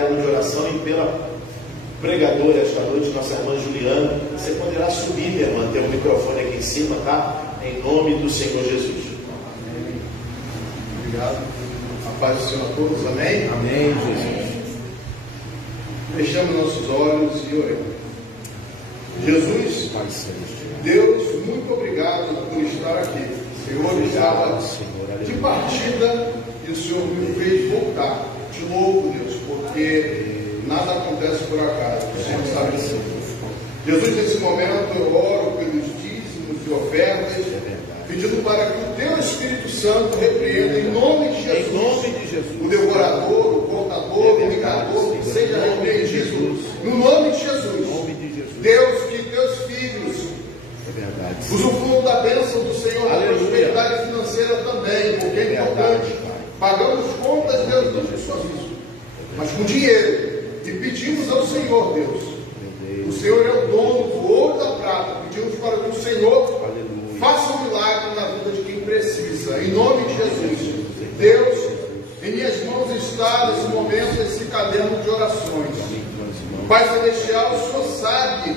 caderno de oração e pela pregadora esta noite, nossa irmã Juliana. Você poderá subir, minha irmã, tem um microfone aqui em cima, tá? Em nome do Senhor Jesus. Amém. Obrigado. A paz do Senhor a todos, amém? Amém, Jesus. Fechamos nossos olhos e oremos. Jesus, Deus, muito obrigado por estar aqui. Senhor, estava de partida e o Senhor me fez voltar. Te louvo, Deus, porque nada acontece por acaso. O Senhor sabe disso. Jesus, nesse momento, eu oro pelos dízimos e ofertas, pedindo para que o Teu Espírito Santo repreenda em nome de Jesus, em nome de Jesus, o devorador, o cortador, o ligador, que seja repreendido. No nome de Jesus. Deus, que Teus filhos usufruam da bênção do Senhor, da prosperidade financeira também, porque é importante. Pagamos contas, Deus, não só isso, mas com dinheiro. E pedimos ao Senhor, Deus. O Senhor é o dono do ouro e da prata. Pedimos para que o Senhor faça um milagre na vida de quem precisa. Em nome de Jesus. Deus, em minhas mãos está nesse momento esse caderno de orações. Pai Celestial, o Senhor sabe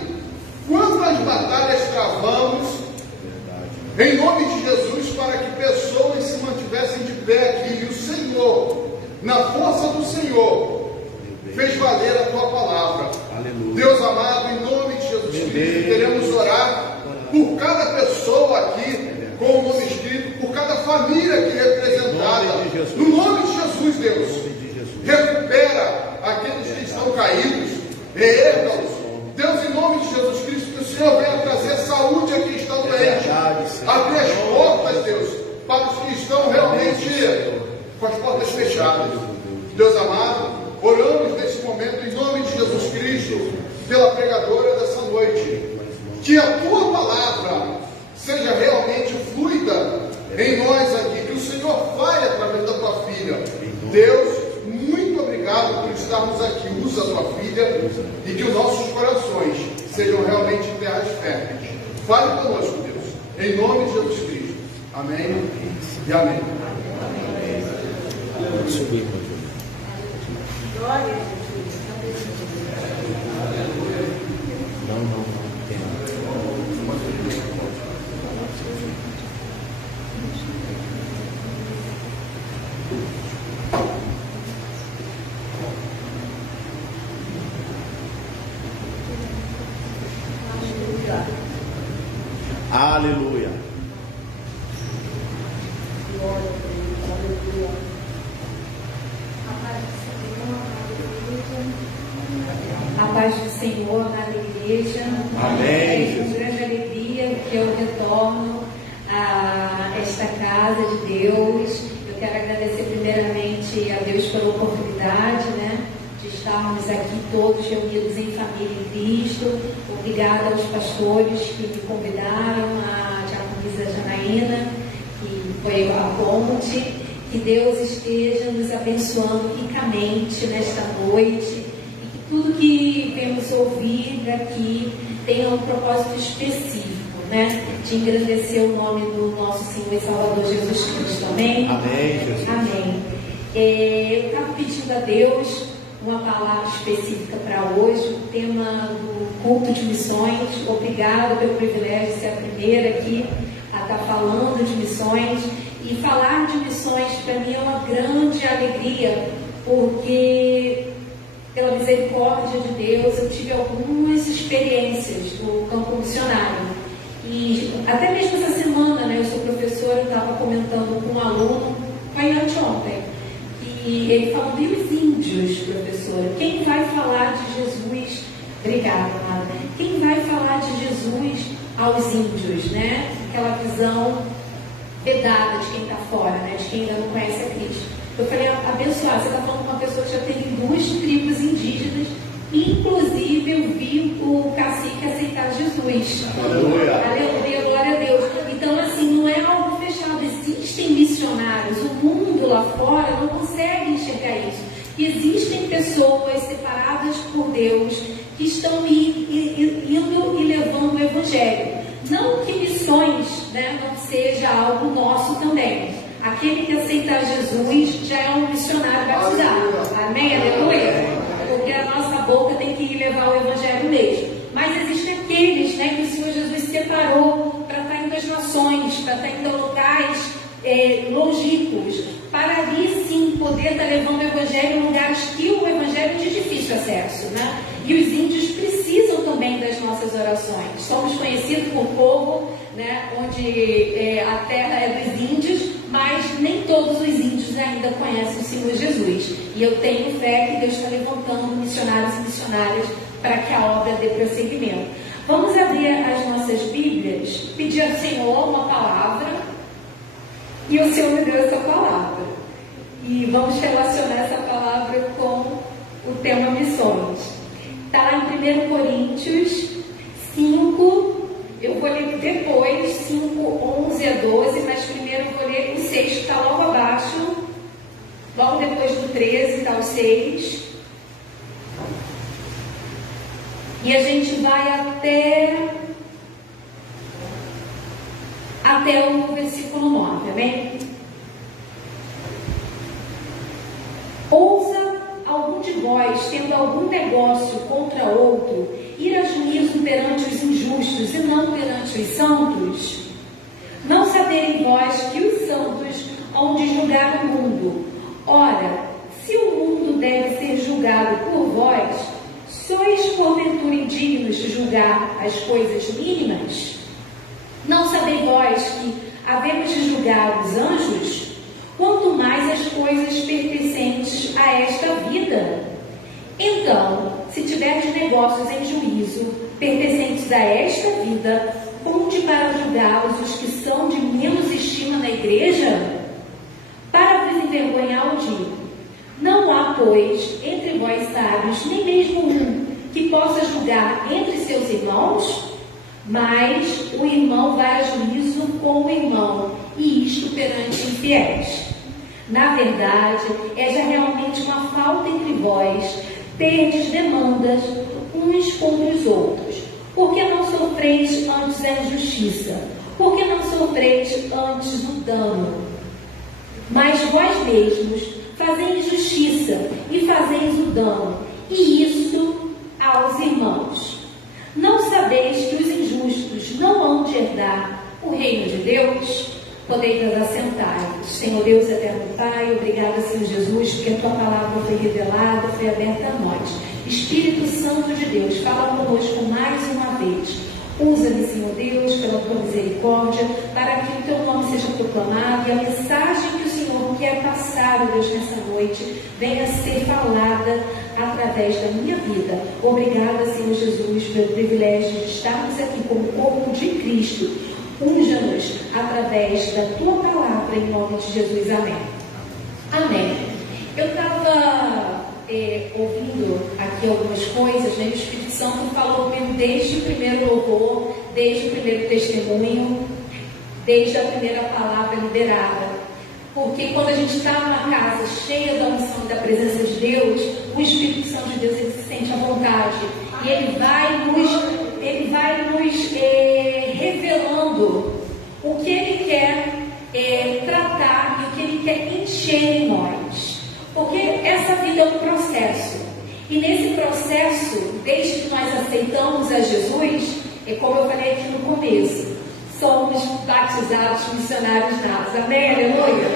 quantas batalhas travamos em nome de Jesus para que pessoas se mantivessem de pé aqui. E o Senhor, na força do Senhor, fez valer a Tua palavra. Aleluia. Deus amado, em nome de Jesus Cristo, queremos orar por cada pessoa aqui com o nome escrito, por cada família aqui representada. No nome de Jesus, Deus, recupera aqueles que estão caídos, reerga-os. Deus, em nome de Jesus Cristo, que o Senhor venha trazer saúde a quem está doente. Abrir as portas, Deus, para os que estão realmente com as portas fechadas. Deus amado, oramos nesse momento em nome de Jesus Cristo, pela pregadora dessa noite. Que a Tua palavra seja realmente fluida em nós aqui. Que o Senhor fale através da Tua filha. Deus, muito obrigado por estarmos aqui. Usa a Tua filha e que os nossos corações sejam realmente terras férteis. Fale conosco, Deus. Em nome de Jesus Cristo. Amém e amém. Subir, Glória a Jesus. não. Aleluia. A paz do Senhor, amada igreja. Amém. É com grande alegria que eu retorno a esta casa de Deus. Eu quero agradecer primeiramente a Deus pela oportunidade, de estarmos aqui todos reunidos em família em Cristo. Obrigada aos pastores que me convidaram, a diaconisa Janaína, que foi a ponte. Que Deus esteja nos abençoando ricamente nesta noite. Tudo que vemos ouvir aqui tem um propósito específico, de engrandecer o nome do nosso Senhor e Salvador Jesus Cristo. Amém? Amém, Jesus. Amém. Eu estava pedindo a Deus uma palavra específica para hoje, o tema do culto de missões. Obrigada pelo privilégio de ser a primeira aqui a estar falando de missões. E falar de missões para mim é uma grande alegria, porque pela misericórdia de Deus, eu tive algumas experiências no campo missionário. E até mesmo essa semana, eu sou professora, eu estava comentando com um aluno, foi anteontem, e ele falando, e os índios, professora? Quem vai falar de Jesus? Obrigada, amada. Quem vai falar de Jesus aos índios, Aquela visão vedada de quem está fora, de quem ainda não conhece a Cristo. Eu falei, abençoado, você está falando com uma pessoa que já teve 2 tribos indígenas, inclusive eu vi o cacique aceitar Jesus. Aleluia. Aleluia, glória a Deus. Então, assim, não é algo fechado, existem missionários, o mundo lá fora não consegue enxergar isso. E existem pessoas separadas por Deus que estão indo e levando o Evangelho. Não que missões não seja algo nosso também. Aquele que aceitar Jesus já é um missionário batizado. Amém? Aleluia. indo a locais longínquos, para ali sim poder estar levando o Evangelho em lugares que o Evangelho é de difícil acesso, né? E os índios precisam também das nossas orações. Somos conhecidos por povo, né, onde a terra é dos índios, mas nem todos os índios ainda conhecem o Senhor Jesus. E eu tenho fé que Deus está levantando missionários e missionárias para que a obra dê prosseguimento. Vamos abrir as nossas Bíblias, pedir ao Senhor uma palavra, e o Senhor me deu essa palavra. E vamos relacionar essa palavra com o tema missões. Está lá em 1 Coríntios 5, eu vou ler depois, 5, 11 a 12, mas primeiro eu vou ler o 6, que está logo abaixo, logo depois do 13 está o 6. E a gente vai até o versículo 9, amém? Ouça algum de vós, tendo algum negócio contra outro, ir a juízo perante os injustos e não perante os santos? Não saberem vós que os santos hão de julgar o mundo? Ora, se o mundo deve ser julgado por vós, sois porventura indignos de julgar as coisas mínimas? Não sabeis vós que havemos de julgar os anjos? Quanto mais as coisas pertencentes a esta vida. Então, se tiverdes negócios em juízo pertencentes a esta vida, ponde para julgá-los os que são de menos estima na igreja? Para vos envergonhar o digo: não há, pois, entre vós sábios, nem mesmo um, que possa julgar entre seus irmãos? Mas o irmão vai a juízo com o irmão, e isto perante infiéis. Na verdade, é já realmente uma falta entre vós terdes demandas uns contra os outros. Por que não sofreis antes a injustiça? Por que não sofreis antes o dano? Mas vós mesmos fazeis justiça e fazeis o dano, e isso aos irmãos. Não sabeis que os injustos não hão de herdar o reino de Deus? Podeis vos assentar. Senhor Deus, eterno Pai, obrigada, Senhor Jesus, porque a Tua palavra foi revelada, foi aberta a nós. Espírito Santo de Deus, fala conosco mais uma vez. Usa-me, Senhor Deus, pela Tua misericórdia, para que o Teu nome seja proclamado e a mensagem que o Senhor quer passar, Deus, nessa noite, venha a ser falada através da minha vida. Obrigada, Senhor Jesus, pelo privilégio de estarmos aqui como corpo de Cristo. Unja-nos através da Tua palavra, em nome de Jesus. Amém. Amém. Eu estava ouvindo aqui algumas coisas, né? O Espírito Santo falou comigo desde o primeiro louvor, desde o primeiro testemunho, desde a primeira palavra liberada. Porque quando a gente está numa casa cheia da unção e da presença de Deus, o Espírito Santo de Deus, ele se sente à vontade. E ele vai nos revelando o que ele quer tratar e o que ele quer encher em nós. Porque essa vida é um processo. E nesse processo, desde que nós aceitamos a Jesus, é como eu falei aqui no começo, somos batizados missionários natos. Amém? Aleluia?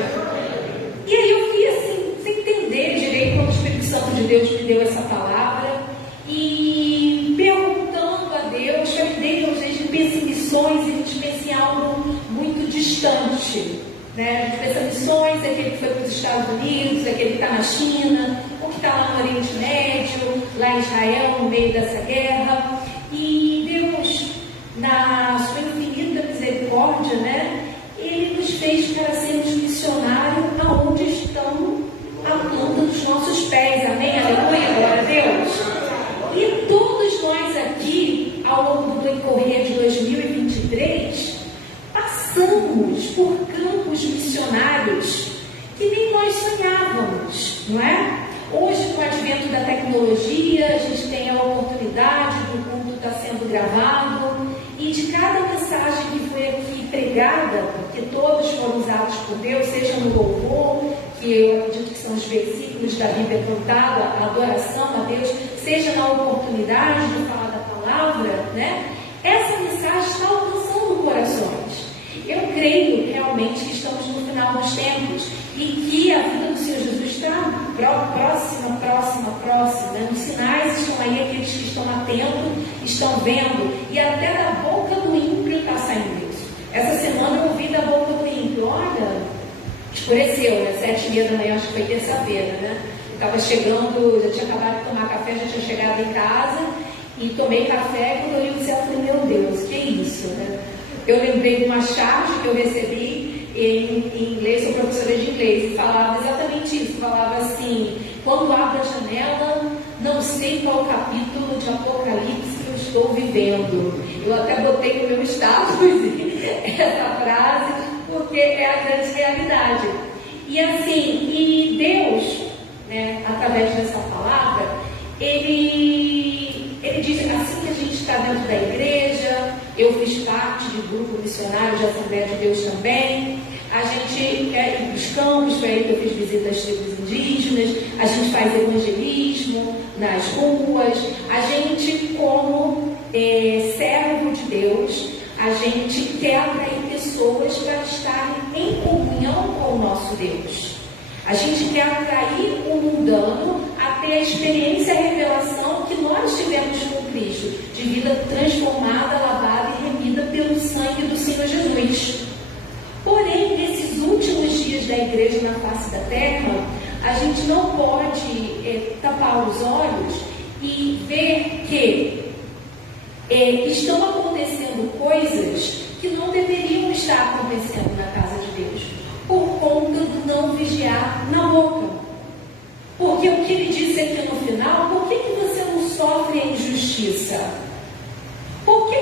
E aí eu fui assim, sem entender direito como o Espírito Santo de Deus me deu essa palavra. E perguntando a Deus, eu falei, Deus, a gente pensa em missões e a gente pensa em algo muito distante. Né? A gente pensa em missões, aquele que foi para os Estados Unidos, aquele que está na China, o que está lá no Oriente Médio, lá em Israel, no meio dessa guerra. E Deus, na sua infinita misericórdia, né, Ele nos fez para sermos missionários aonde estão a planta dos nossos pés. Amém? Aleluia, glória a Deus. E todos nós aqui, ao longo do decorrer de 2023, passamos por campos missionários que nem nós sonhávamos, não é? Hoje, com o advento da tecnologia, a gente tem a oportunidade do culto estar sendo gravado e de cada mensagem que foi aqui pregada, porque todos foram usados por Deus, seja no louvor, que eu acredito que são os versículos da Bíblia cantada, a adoração a Deus, seja na oportunidade de falar da palavra, né? Essa mensagem está alcançando corações. eu creio realmente que estamos no final dos tempos e que a vida do Senhor Jesus está próxima, né? Os sinais estão aí, aqueles que estão atentos, estão vendo, e até da boca do ímpio está saindo isso. Essa semana eu ouvi da boca do ímpio, olha, escureceu, né? 7h30 da manhã, acho que foi terça-feira, né? Eu estava chegando, já tinha acabado de tomar café, já tinha chegado em casa e tomei café, e quando eu li o céu, eu falei, meu Deus, que é isso, né? Eu lembrei de uma charge que eu recebi em inglês, sou professora de inglês, e falava exatamente isso, falava assim, quando abro a janela, não sei qual capítulo de Apocalipse que eu estou vivendo. Eu até botei no meu status essa frase, porque é a grande realidade. E assim, e Deus, né, através dessa palavra, ele diz assim que a gente está dentro da igreja, eu fiz parte de grupo missionário de Assembleia de Deus também, a gente nos campos, foi aí que eu fiz visita às tribos indígenas, a gente faz evangelismo nas ruas, a gente como servo de Deus, a gente quer atrair pessoas para estarem em comunhão com o nosso Deus. A gente quer atrair o mundano a ter a experiência e a revelação que nós tivemos com Cristo, de vida transformada, lavada e remida pelo sangue do Senhor Jesus. Porém, nesses últimos dias da igreja na face da terra, a gente não pode tapar os olhos e ver que estão acontecendo coisas que não deveriam estar acontecendo na casa de Deus, por conta do não vigiar na boca. Porque o que ele disse aqui no final, por que você não sofre a injustiça? Por que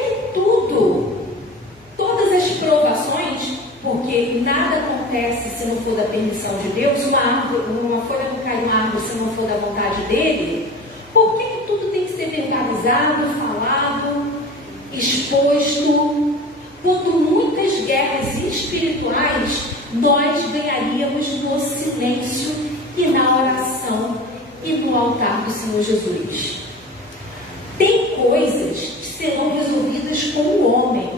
todas as provações, porque nada acontece se não for da permissão de Deus, uma folha não cai numa árvore se não for da vontade dele, por que tudo tem que ser verbalizado, falado, exposto, quando muitas guerras espirituais nós ganharíamos no silêncio e na oração e no altar do Senhor Jesus? Tem coisas que serão resolvidas com o homem,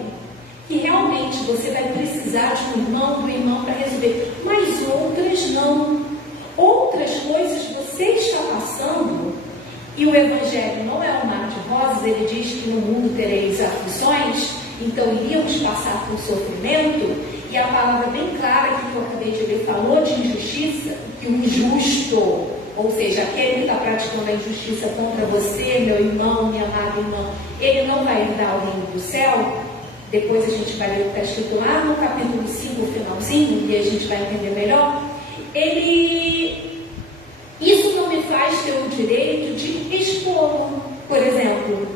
que realmente você vai precisar de um irmão para resolver, mas outras não. Outras coisas você está passando, e o Evangelho não é um mar de rosas, ele diz que no mundo tereis aflições, então iríamos passar por sofrimento, e a palavra bem clara que eu acabei de ler falou de injustiça, que o injusto, ou seja, aquele que está praticando a injustiça contra você, meu irmão, minha amada irmã, ele não vai herdar o reino do céu. Depois a gente vai ler o que está escrito lá no capítulo 5, o finalzinho, e a gente vai entender melhor. Isso não me faz ter o direito de expor, por exemplo,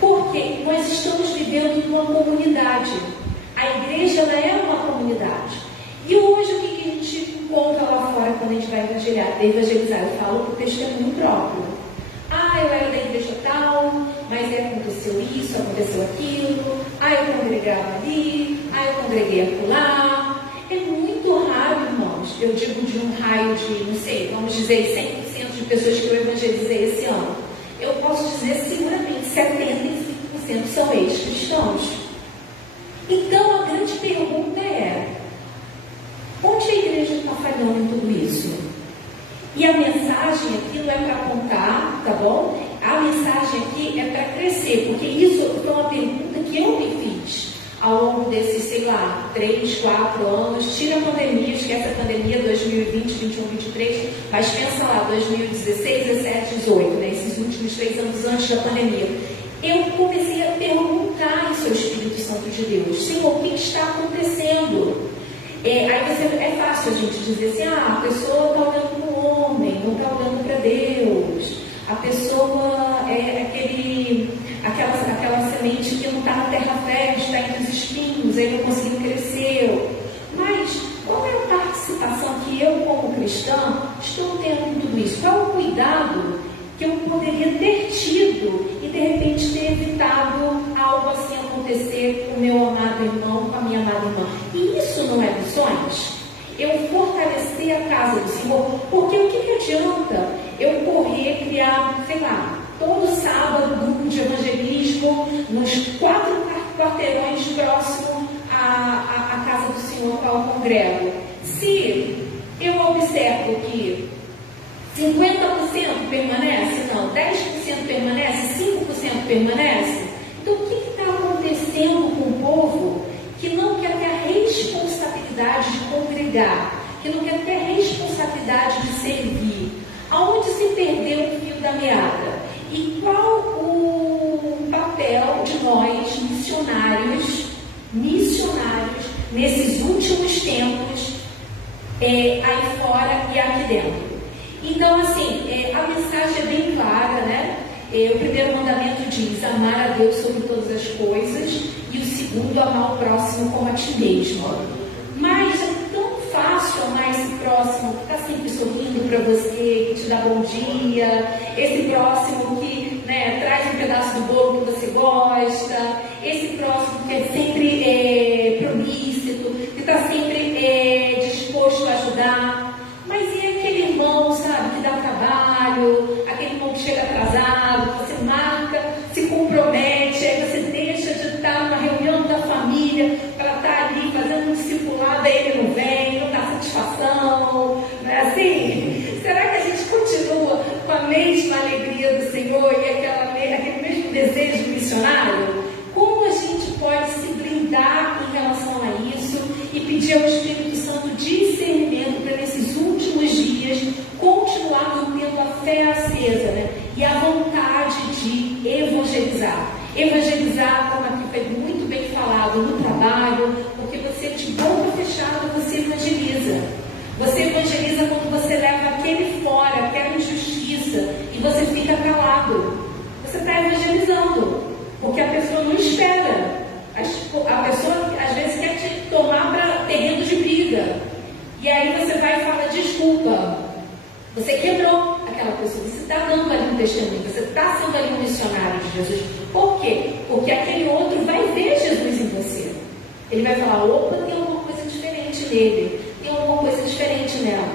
porque nós estamos vivendo numa comunidade. A igreja, ela é uma comunidade. E hoje o que a gente encontra lá fora quando a gente vai evangelizar? Eu falo por testemunho próprio. Eu era da igreja tal, mas aconteceu isso, aconteceu aquilo. Eu congregava ali, eu congreguei acolá. É muito raro, irmãos. Eu digo de um raio de, não sei, vamos dizer 100% de pessoas que eu evangelizei esse ano. Eu posso dizer seguramente 75% são ex-cristãos. Então a grande pergunta é: onde a igreja está falhando em tudo isso? E a mensagem aqui não é para apontar, tá bom? A mensagem aqui é para crescer, porque isso foi uma pergunta que eu me fiz ao longo desses, 3, 4 anos. Tira a pandemia, esquece a pandemia, 2020, 21, 23, mas pensa lá, 2016, 17, 18, né? Esses últimos 3 anos antes da pandemia. Eu comecei a perguntar isso ao Espírito Santo de Deus: Senhor, o que está acontecendo? Aí é fácil a gente dizer assim: a pessoa está olhando para o homem, não está olhando para Deus. A pessoa é aquela semente que não está na terra fértil, está entre os espinhos, aí não conseguiu crescer. Mas qual é a participação que eu, como cristã, estou tendo em tudo isso? Qual é o cuidado que eu poderia ter tido e de repente ter evitado algo assim acontecer com o meu amado irmão, com a minha amada irmã? E isso não é missões? Eu fortalecer a casa do Senhor, porque o que adianta eu correr, criar, todo sábado grupo de evangelismo nos 4 quarteirões próximos a casa do Senhor para o congrego. Se eu observo que 50% permanece, não, 10% permanece, 5% permanece, então o que está acontecendo com o povo que não quer ter a responsabilidade de congregar, que não quer ter a responsabilidade de servir? Aonde se perdeu o fio da meada? E qual o papel de nós, missionários, nesses últimos tempos, aí fora e aqui dentro? Então, assim, a mensagem é bem clara, né? O primeiro mandamento diz: amar a Deus sobre todas as coisas, e o segundo, amar o próximo como a ti mesmo. Mas é tão fácil amar esse próximo que está sempre sorrindo para você, que te dá bom dia, esse próximo que, né, traz um pedaço do bolo que você gosta, esse próximo que é sempre prolícito, que está sempre disposto a ajudar. Mas e aquele irmão, sabe, que dá trabalho, aquele irmão que chega atrasado, que você marca, se compromete, aí você deixa de estar numa reunião da família para estar ali fazendo um discipulado, aí ele não vem, não dá satisfação, não é assim? Será que a gente continua com a mesma alegria do Senhor e aquele mesmo desejo missionário? Como a gente pode se blindar em relação a isso e pedir ao Espírito Santo discernimento para nesses últimos dias continuar mantendo a fé acesa, né? E a vontade de evangelizar. Evangelizar, como aqui foi muito bem falado, no trabalho, porque você de boca fechada você evangeliza. Você evangeliza quando você leva aquele fora, aquela injustiça, e você fica calado. Você está evangelizando, porque a pessoa não espera. A pessoa às vezes quer te tomar para terreno de briga. E aí você vai e fala desculpa. Você quebrou aquela pessoa. Você está dando ali um testemunho. Você está sendo ali um missionário de Jesus. Por quê? Porque aquele outro vai ver Jesus em você. Ele vai falar: opa, tem alguma coisa diferente nele. Tem alguma coisa diferente nela.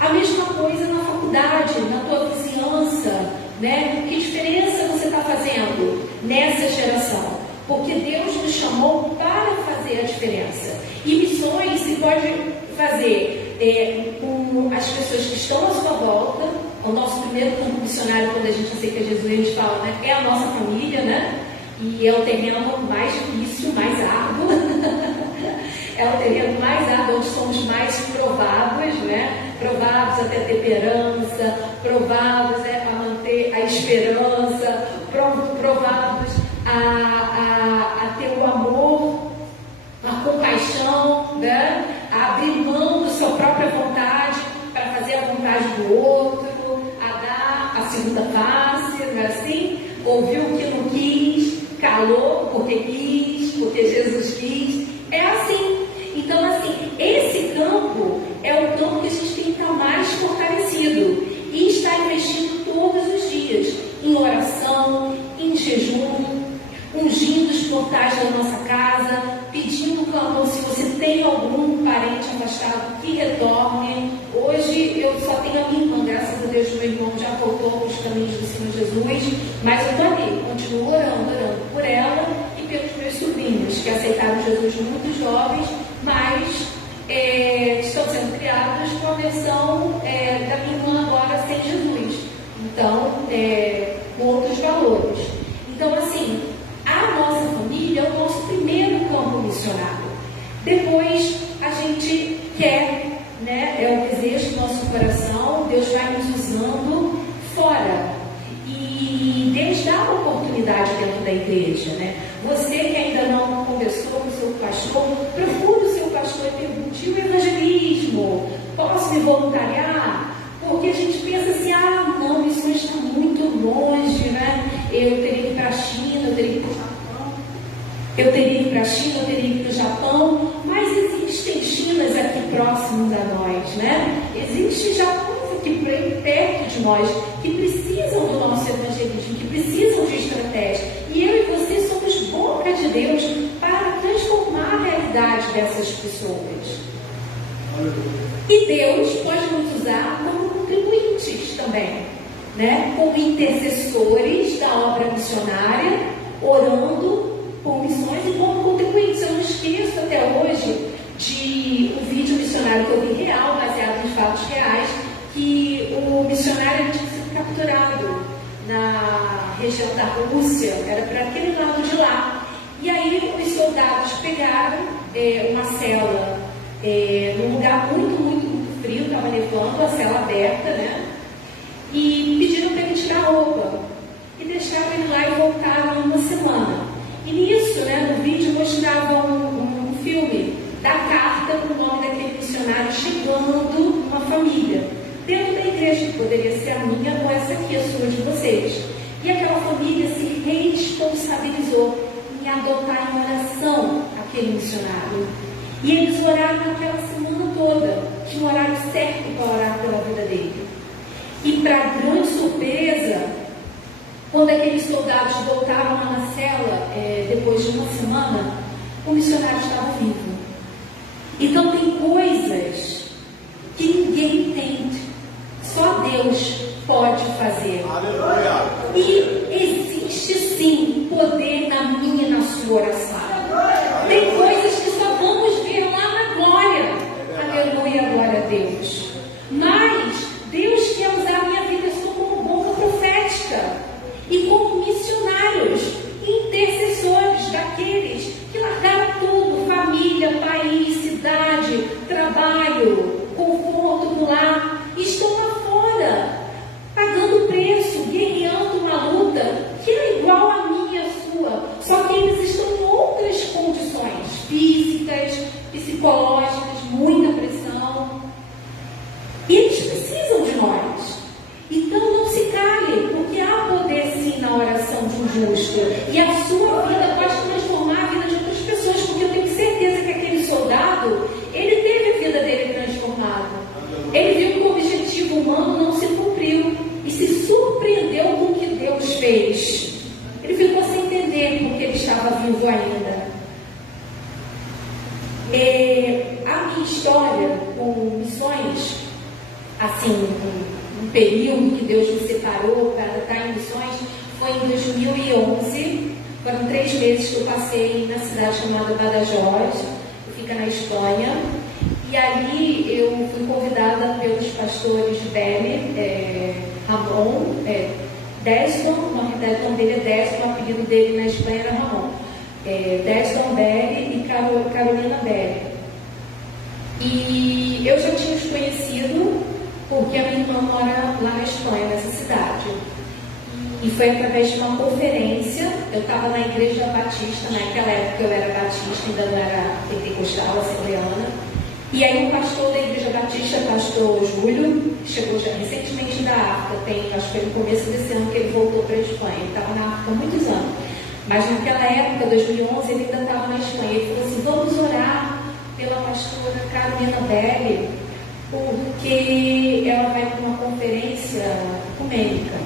A mesma coisa na faculdade, na tua vizinhança, né? Que diferença você está fazendo nessa geração? Porque Deus nos chamou para fazer a diferença. E missões se pode fazer com as pessoas que estão à sua volta. O nosso primeiro campo missionário, quando a gente aceita Jesus, a gente fala, né, é a nossa família, né? E é o terreno mais difícil, mais árduo. É o terreno mais árduo, onde somos mais provados, né? Provados a ter temperança, provados a manter a esperança, provados a ter o amor, a compaixão, né? A abrir mão da sua própria vontade para fazer a vontade do outro, a dar a segunda face, não é assim? Ouviu o que não quis, calou porque Jesus quis. É assim. Então, assim, esse campo é o campo que a gente tem que estar mais fortalecido e estar investindo todos os dias em oração, em jejum, ungindo os portais da nossa casa, pedindo clamor se você tem algum parente afastado que retorne. Hoje eu só tenho a minha irmã, graças a Deus, meu irmão já voltou para os caminhos do Senhor Jesus, mas eu estou ali, continuo orando por ela e pelos meus sobrinhos, que aceitaram Jesus muito jovens, mas estão sendo criados com a versão da minha irmã agora sem Jesus. Então, com outros valores. Então, assim, a nossa família é o nosso primeiro campo missionário. Depois, a gente quer, né, é o desejo do nosso coração, Deus vai nos usando fora. E Deus dá uma oportunidade dentro da igreja, né? Você que ainda não conversou com o seu pastor, procure o seu pastor e pergunte: o evangelismo, posso me voluntariar? Porque a gente pensa assim: ah, não, isso está muito longe, né? Eu teria que ir para a China, eu teria que ir para o Japão, eu teria que ir para a China, eu teria que ir para o Japão, mas existem Chinas aqui próximos a nós, né? Existem Japões aqui perto de nós, que precisam do nosso evangelismo, que precisam de estratégia. E eu e você somos boca de Deus para transformar a realidade dessas pessoas. E Deus pode nos usar como contribuintes também, né? Como intercessores da obra missionária, orando por missões e como contribuintes. Eu não esqueço até hoje de um vídeo missionário que eu vi real, baseado em fatos reais, que o missionário tinha sido capturado na região da Rússia, era para aquele lado de lá. E aí os soldados pegaram uma cela num lugar muito, muito, muito frio, estava nevando, a cela aberta, né? E pediram para ele tirar a roupa. E deixaram ele lá e voltaram uma semana. E nisso, né, no vídeo mostrava um filme da carta com o nome daquele missionário chegando uma família dentro da igreja, que poderia ser a minha ou essa aqui, a sua, de vocês. E aquela família se responsabilizou em adotar em oração aquele missionário. E eles oraram naquela semana toda, tinha um horário certo para orar pela vida dele. E para grande surpresa, quando aqueles soldados voltaram lá na cela, depois de uma semana, o missionário estava vivo. Então tem coisas que ninguém entende, só Deus pode fazer. Aleluia. E existe sim poder na minha e na sua oração. Tem coisas que só vamos ver lá na glória. Aleluia, glória a Deus. Mas Deus quer usar a minha vida só como boca profética e como missionários, intercessores daqueles que largaram tudo, família, país, cidade, trabalho, conforto do lar, e estão lá fora, pagando preço, guerreando uma luta que é igual a minha e a sua, só que eles estão em outras condições físicas, psicológicas, muita pressão, e eles precisam de nós. Então não se cale, porque há poder sim na oração de um justo, e a sua vida pode transformar a vida de outras pessoas, porque eu tenho certeza que aquele soldado, ele teve a vida dele transformada. Ele viu que o objetivo humano não se cumpriu e se surpreendeu com o que Deus fez. Ele ficou sem entender porque ele estava vivo ainda. A minha história com missões, assim, um período que Deus me separou para estar em missões, foi em 2011. Foram 3 meses que eu passei na cidade chamada Badajoz, que fica na Espanha. E ali eu fui convidada pelos pastores Belle, Ramon, Deston, na verdade o nome dele é Deston, o apelido dele na Espanha era Ramon. Deston Belle e Carolina Belle. E eu já tinha os conhecido porque a minha irmã mora lá na Espanha, nessa cidade. E foi através de uma conferência. Eu estava na Igreja Batista, naquela época eu era batista, ainda não era pentecostal, assembleana. E aí o pastor da Igreja Batista, pastor Júlio, chegou já recentemente da África, acho que foi no começo desse ano que ele voltou para a Espanha. Ele estava na África há muitos anos. Mas naquela época, 2011, ele ainda estava na Espanha. Ele falou assim: vamos orar pela pastora Carolina Belli, porque ela vai para uma conferência ecumênica.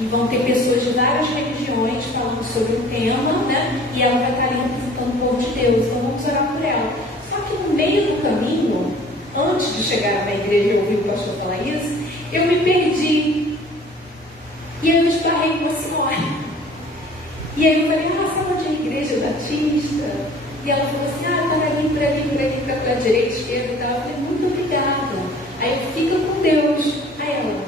E vão ter pessoas de várias religiões falando sobre o tema, né? E ela vai estar ali representando o povo de Deus. Então vamos orar por ela. Só que no meio do caminho, antes de chegar na igreja e ouvir o pastor falar isso, eu me perdi. E aí eu esbarrei com uma senhora. E aí eu falei: sabe onde é a igreja batista? E ela falou assim: para ali, para a tua direita, esquerda e tal. Eu falei: muito obrigada. Aí eu: fica com Deus. Aí ela: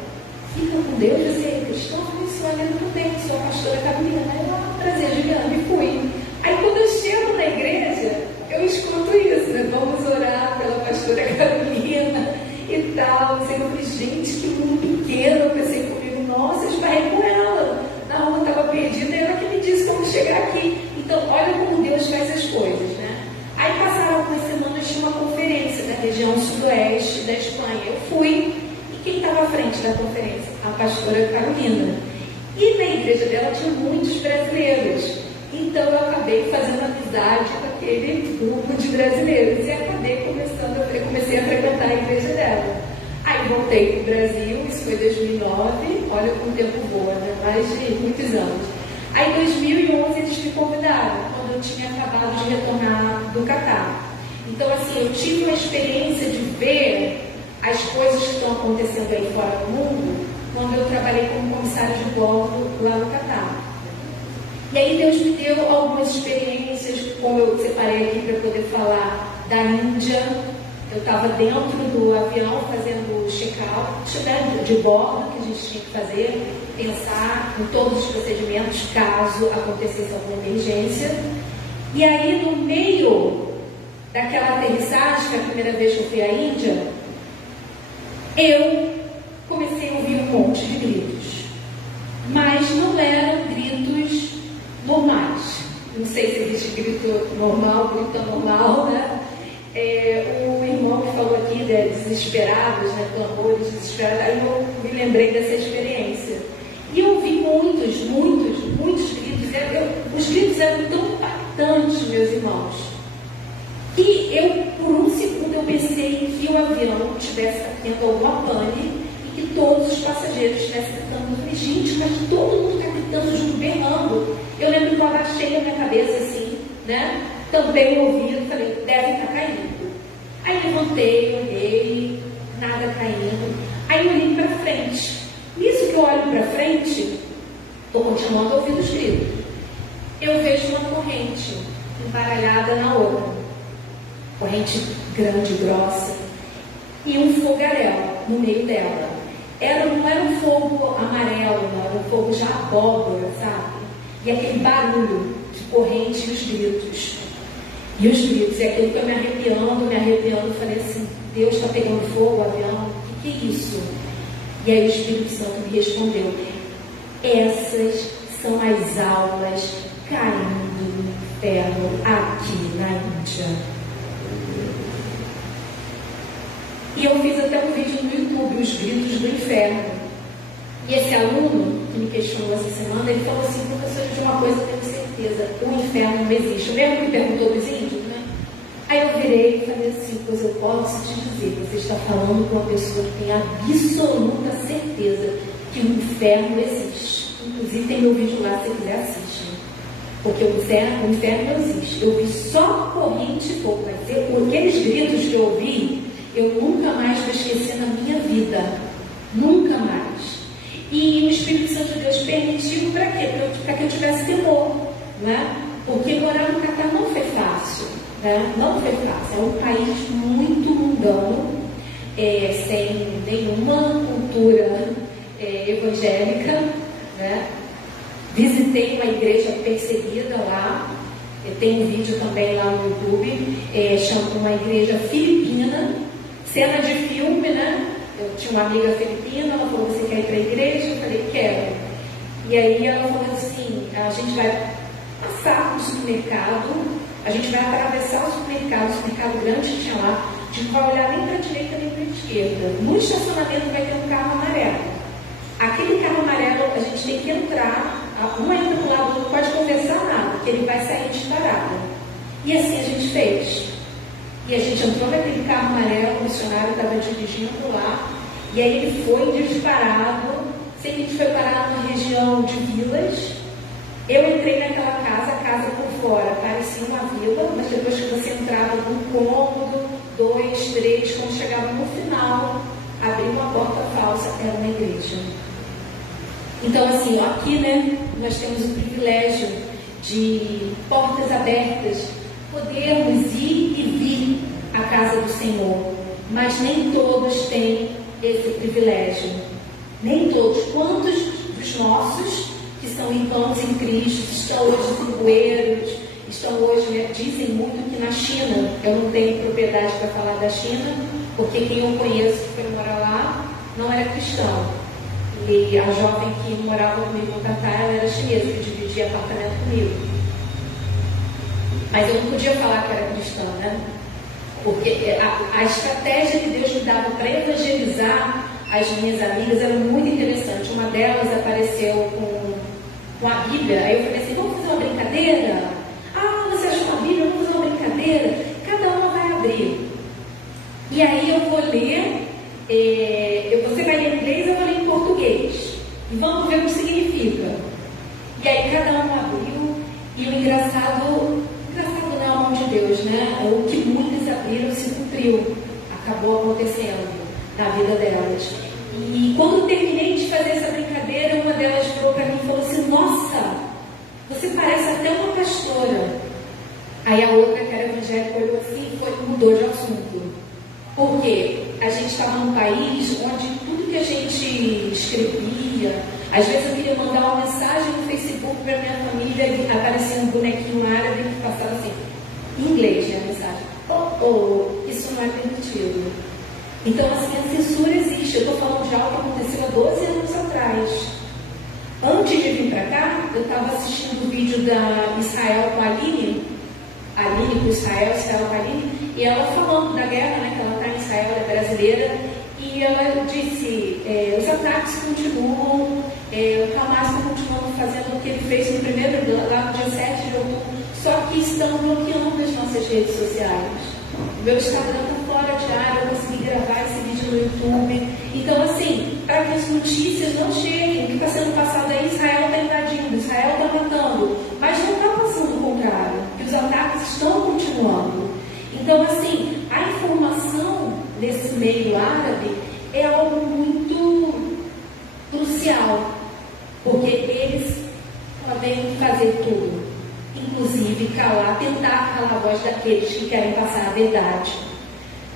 fica com Deus? Você é cristão? Eu falei: sim, olha, tudo bem, sou a pastora Carolina. Aí eu: prazer, Juliana, e fui. Aí quando eu chego na igreja, eu escuto isso, né? Vamos orar pela pastora Carolina e tal. Eu falei: gente, que mundo pequeno. Eu pensei comigo: nossa, eu esbarrei com ela. Na rua estava perdida, e ela que me disse como chegar aqui. Então, olha como Deus faz as coisas, né? Aí passaram algumas semanas, tinha uma conferência da região sudoeste da Espanha. Eu fui, e quem estava à frente da conferência? A pastora Carolina. E na igreja dela tinha muitos brasileiros. Então eu acabei fazendo amizade com aquele grupo de brasileiros. E acabei eu comecei a frequentar a igreja dela. Aí voltei para o Brasil, isso foi 2009, olha como o tempo voa, né? Mais de muitos anos. Aí em 2011 eles me convidaram, quando eu tinha acabado de retornar do Catar. Então assim, eu tive uma experiência de ver as coisas que estão acontecendo aí fora do mundo, quando eu trabalhei como comissário de bordo lá no Catar. E aí Deus me deu algumas experiências notícias, como eu separei aqui para poder falar da Índia. Eu estava dentro do avião fazendo o check-out de bordo, que a gente tinha que fazer, pensar em todos os procedimentos caso acontecesse alguma emergência. E aí, no meio daquela aterrissagem, que é a primeira vez que eu fui à Índia, eu comecei a ouvir um monte de gritos. Mas não eram gritos normais. Não sei se existe grito normal, grito anormal, né? O irmão que falou aqui, desesperados, né? Clamores desesperados, aí eu me lembrei dessa experiência. E eu ouvi muitos gritos. Os gritos eram tão impactantes, meus irmãos, que por um segundo eu pensei que o avião estivesse tendo alguma pane e que todos os passageiros estivessem gritando. Eu falei, gente, mas todo mundo está gritando junto, berrando. Eu lembro que eu abaixei a minha cabeça assim, né? Tampei o ouvido, falei, deve estar caindo. Aí levantei, olhei, nada caindo. Aí eu olhei para frente. Nisso que eu olho para frente, estou continuando a ouvir os gritos. Eu vejo uma corrente embaralhada na outra. Corrente grande, grossa. E um fogaréu no meio dela. Não era um fogo amarelo, não, era um fogo já abóbora, sabe? E aquele barulho de corrente e os gritos. E os gritos, é aquilo que eu me arrepiando, falei assim, Deus está pegando fogo, o avião, o que é isso? E aí o Espírito Santo me respondeu, essas são as almas caindo no inferno aqui na Índia. E eu fiz até um vídeo no YouTube, os gritos do inferno. E esse aluno que me questionou essa semana, ele falou assim, professor, de uma coisa eu tenho certeza, o inferno não existe. O mesmo me perguntou dos índios, né? Aí eu virei e falei assim, pois eu posso te dizer, você está falando com uma pessoa que tem absoluta certeza que o inferno existe. Inclusive tem meu vídeo lá, se você quiser assiste. Porque o inferno não existe. Eu vi só corrente e fogo. Aqueles gritos que eu ouvi, eu nunca mais vou esquecer na minha vida. Nunca mais. E o Espírito Santo de Deus permitiu para quê? Para que eu tivesse temor, né? Porque morar no Catar não foi fácil, né? Não foi fácil. É um país muito mundano, sem nenhuma cultura evangélica, né? Visitei uma igreja perseguida lá. Tem um vídeo também lá no YouTube, chama uma igreja filipina, cena de filme, né? Eu tinha uma amiga filipina, ela falou, você quer ir para a igreja? Eu falei, quero. E aí ela falou assim, a gente vai passar no supermercado, a gente vai atravessar o supermercado grande que tinha lá, a gente não vai olhar nem para a direita nem para a esquerda. No estacionamento vai ter um carro amarelo. Aquele carro amarelo, a gente tem que entrar, um entra para o lado, não pode conversar nada, porque ele vai sair disparado. E assim a gente fez. E a gente entrou naquele carro amarelo, o missionário estava dirigindo lá, e aí ele foi disparado. Sei que a gente foi parar numa região de vilas. Eu entrei naquela casa, a casa por fora parecia uma vila, mas depois que você entrava num cômodo, 2, 3, quando chegava no final, abriu uma porta falsa, era uma igreja. Então, assim, aqui, né, nós temos o privilégio de portas abertas, podermos ir e vir à casa do Senhor, mas nem todos têm esse privilégio. Nem todos. Quantos dos nossos que são irmãos em Cristo estão hoje figueiros, estão hoje, né, dizem muito que na China, eu não tenho propriedade para falar da China, porque quem eu conheço que foi morar lá não era cristão. E a jovem que morava comigo no Catar, ela era chinesa, que dividia apartamento comigo. Mas eu não podia falar que era cristã, né? Porque a estratégia que Deus me dava para evangelizar as minhas amigas era muito interessante. Uma delas apareceu com a Bíblia. Aí eu falei assim, vamos fazer uma brincadeira? Ah, você achou uma Bíblia? Vamos fazer uma brincadeira? Cada uma vai abrir. E aí eu vou ler, você vai ler em inglês, eu vou ler em português. E vamos ver o que significa. E aí cada uma abriu, e o engraçado não é a mão de Deus, né? O que muitas abriram se cumpriu. Acabou acontecendo na vida delas. E quando terminei de fazer essa brincadeira, uma delas virou para mim e falou assim, nossa, você parece até uma pastora. Aí a outra, que era evangélica, olhou assim e mudou de assunto. Por quê? A gente estava num país onde tudo que a gente escrevia, às vezes eu queria mandar uma mensagem no Facebook para minha família e aparecia um bonequinho árabe que passava assim, em inglês, né, a mensagem. Isso não é permitido. Então, assim, a censura existe. Eu estou falando de algo que aconteceu há 12 anos atrás. Antes de vir para cá, eu estava assistindo o vídeo da Israel com a Aline com Israel com a Aline, e ela falando da guerra, né, que ela está em Israel, ela é brasileira, e ela disse, os ataques continuam, o Hamas está continuando fazendo o que ele fez no primeiro, lá no dia 7 de outubro, só que estão bloqueando as nossas redes sociais. O meu Instagram está fora de área, eu consegui gravar esse vídeo no YouTube. Então, assim, para que as notícias não cheguem, o que está sendo passado aí, Israel está invadindo, Israel está matando, mas não está passando o contrário, que os ataques estão continuando. Então, assim, a informação desse meio árabe é algo muito crucial, porque eles podem fazer tudo, inclusive tentar calar a voz daqueles que querem passar a verdade.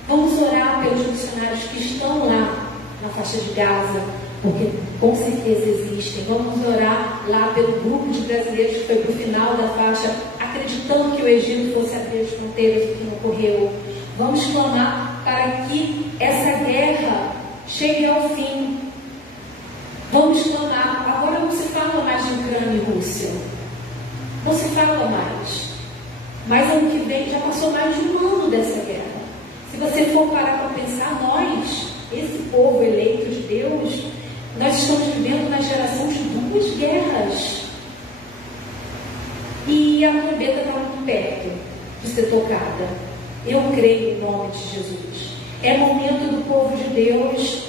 Vamos orar pelos missionários que estão lá na faixa de Gaza, porque com certeza existem. Vamos orar lá pelo grupo de brasileiros que foi para o final da faixa, acreditando que o Egito fosse abrir as fronteiras, o que não ocorreu. Vamos clamar para que essa guerra chegue ao fim. Vamos clamar. Agora não se fala mais de Ucrânia e Rússia. Não se fala mais. Mas ano que vem já passou mais de um ano dessa guerra. Se você for parar para pensar, nós, esse povo eleito de Deus, nós estamos vivendo uma geração de 2 guerras. E a trombeta está muito perto de ser tocada. Eu creio em nome de Jesus. É momento do povo de Deus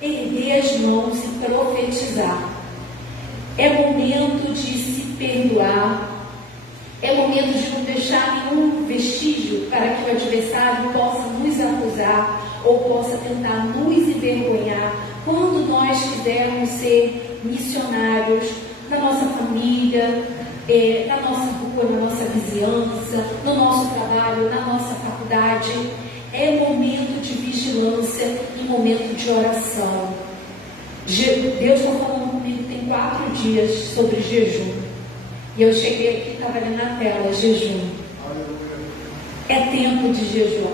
erguer as mãos e profetizar. É momento de se perdoar. É momento de não deixar nenhum vestígio para que o adversário possa nos acusar ou possa tentar nos envergonhar quando nós quisermos ser missionários na nossa família, na nossa rua, na nossa vizinhança, no nosso trabalho, na nossa faculdade. É momento de vigilância e momento de oração. Deus está falando comigo tem 4 dias sobre jejum. E eu cheguei aqui e estava ali na tela, jejum. É tempo de jejuar.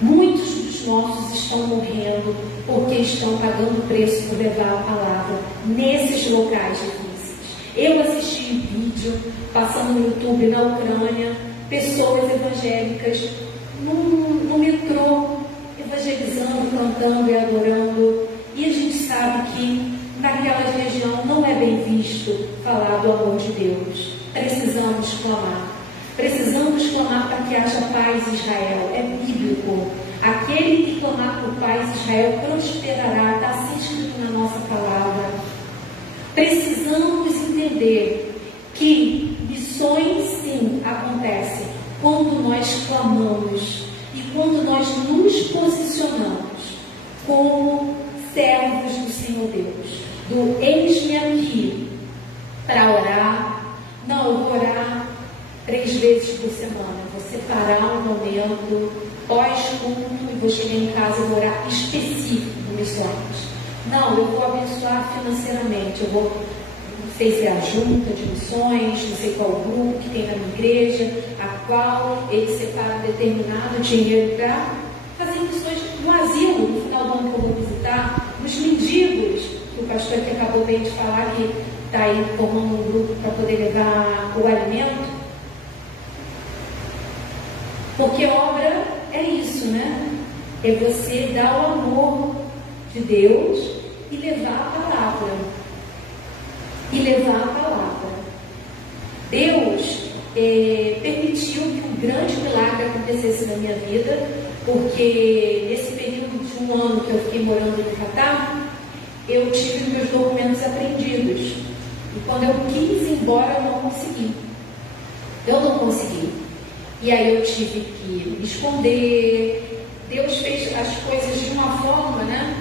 Muitos dos nossos estão morrendo porque estão pagando preço por levar a palavra nesses locais difíceis. Eu assisti vídeo passando no YouTube na Ucrânia, pessoas evangélicas no metrô, evangelizando, cantando e adorando. E a gente sabe que naquela região não é bem visto falar do amor de Deus. Precisamos clamar. Precisamos clamar para que haja paz em Israel. É bíblico. Aquele que clamar por paz em Israel prosperará. Está assim escrito na nossa palavra. Precisamos entender que missões sim acontecem quando nós clamamos e quando nós nos posicionamos como servos do Senhor Deus. Do eis-me aqui para orar. Não, eu vou orar 3 vezes por semana. Vou separar um momento pós-culto e vou chegar em casa e vou orar específico de missões. Não, eu vou abençoar financeiramente. Eu vou, não sei se é a junta de missões, não sei qual grupo que tem na minha igreja, a qual ele separa determinado dinheiro para fazer missões no asilo, no final do ano que eu vou visitar, nos mendigos, que o pastor que acabou bem de falar que está aí formando um grupo para poder levar o alimento. Porque obra é isso, né? É você dar o amor de Deus e levar a palavra. E levar a palavra. Deus permitiu que um grande milagre acontecesse na minha vida, porque nesse período de um ano que eu fiquei morando no Catar, eu tive meus documentos apreendidos. E quando eu quis ir embora, eu não consegui. Eu não consegui. E aí eu tive que me esconder. Deus fez as coisas de uma forma, né,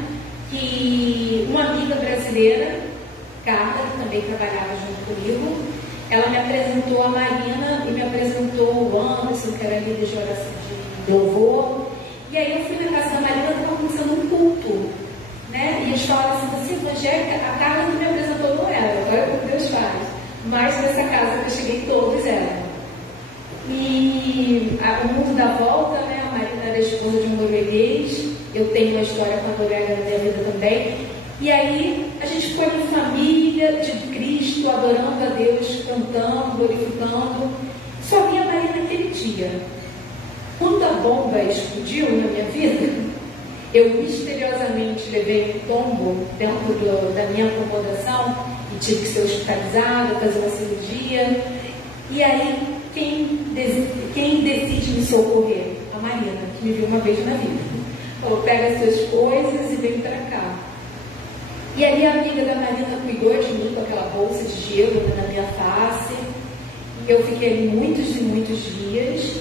que uma amiga brasileira, Carla, que também trabalhava junto comigo, ela me apresentou a Marina e me apresentou o Anderson, que era líder de oração de louvor. E aí eu fui na casa da Marina, estava começando um culto, né? E eles falaram assim, você evangélica, a casa que me apresentou não era, agora é o que Deus faz. Mas nessa casa que eu cheguei, todos eram. E o mundo dá volta, né? A Marina era esposa de um norueguês, eu tenho uma história com a Noruega na minha vida também. E aí a gente foi em família de Cristo, adorando a Deus, cantando, glorificando. Só vi a Marina naquele dia. Quando a bomba explodiu na minha vida, eu misteriosamente levei um tombo dentro da minha acomodação e tive que ser hospitalizada, fazer uma cirurgia. E aí, quem decide me socorrer? A Marina, que me viu uma vez na vida. Falou, pega as suas coisas e vem para cá. E aí a amiga da Marina cuidou de mim com aquela bolsa de gelo na minha face. E eu fiquei ali muitos e muitos dias.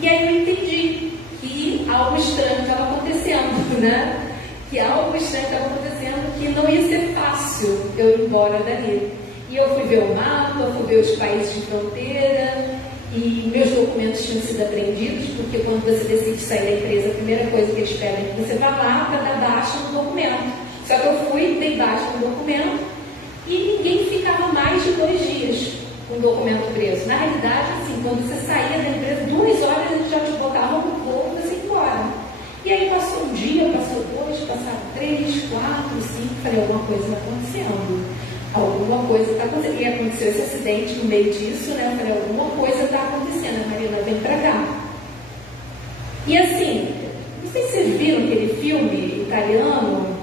E aí eu entendi que algo estranho estava acontecendo, né? Que algo estranho estava acontecendo, que não ia ser fácil eu ir embora dali. E eu fui ver o mapa, fui ver os países de fronteira, e meus documentos tinham sido apreendidos, porque quando você decide sair da empresa, a primeira coisa que eles pedem é que você vá lá para dar baixa no documento. Só que eu fui, dei baixa no documento, e ninguém ficava mais de 2 dias com o documento preso. Na realidade, assim, quando você saía da empresa, 2 horas eles já te botavam no corpo e você ia embora. E aí passou um dia, passou 2, passaram 3, 4, 5, falei, alguma coisa está acontecendo. Alguma coisa está acontecendo. E aconteceu esse acidente no meio disso, né? Eu falei, alguma coisa está acontecendo. A Marina vem para cá. E assim, não sei se vocês viram aquele filme italiano,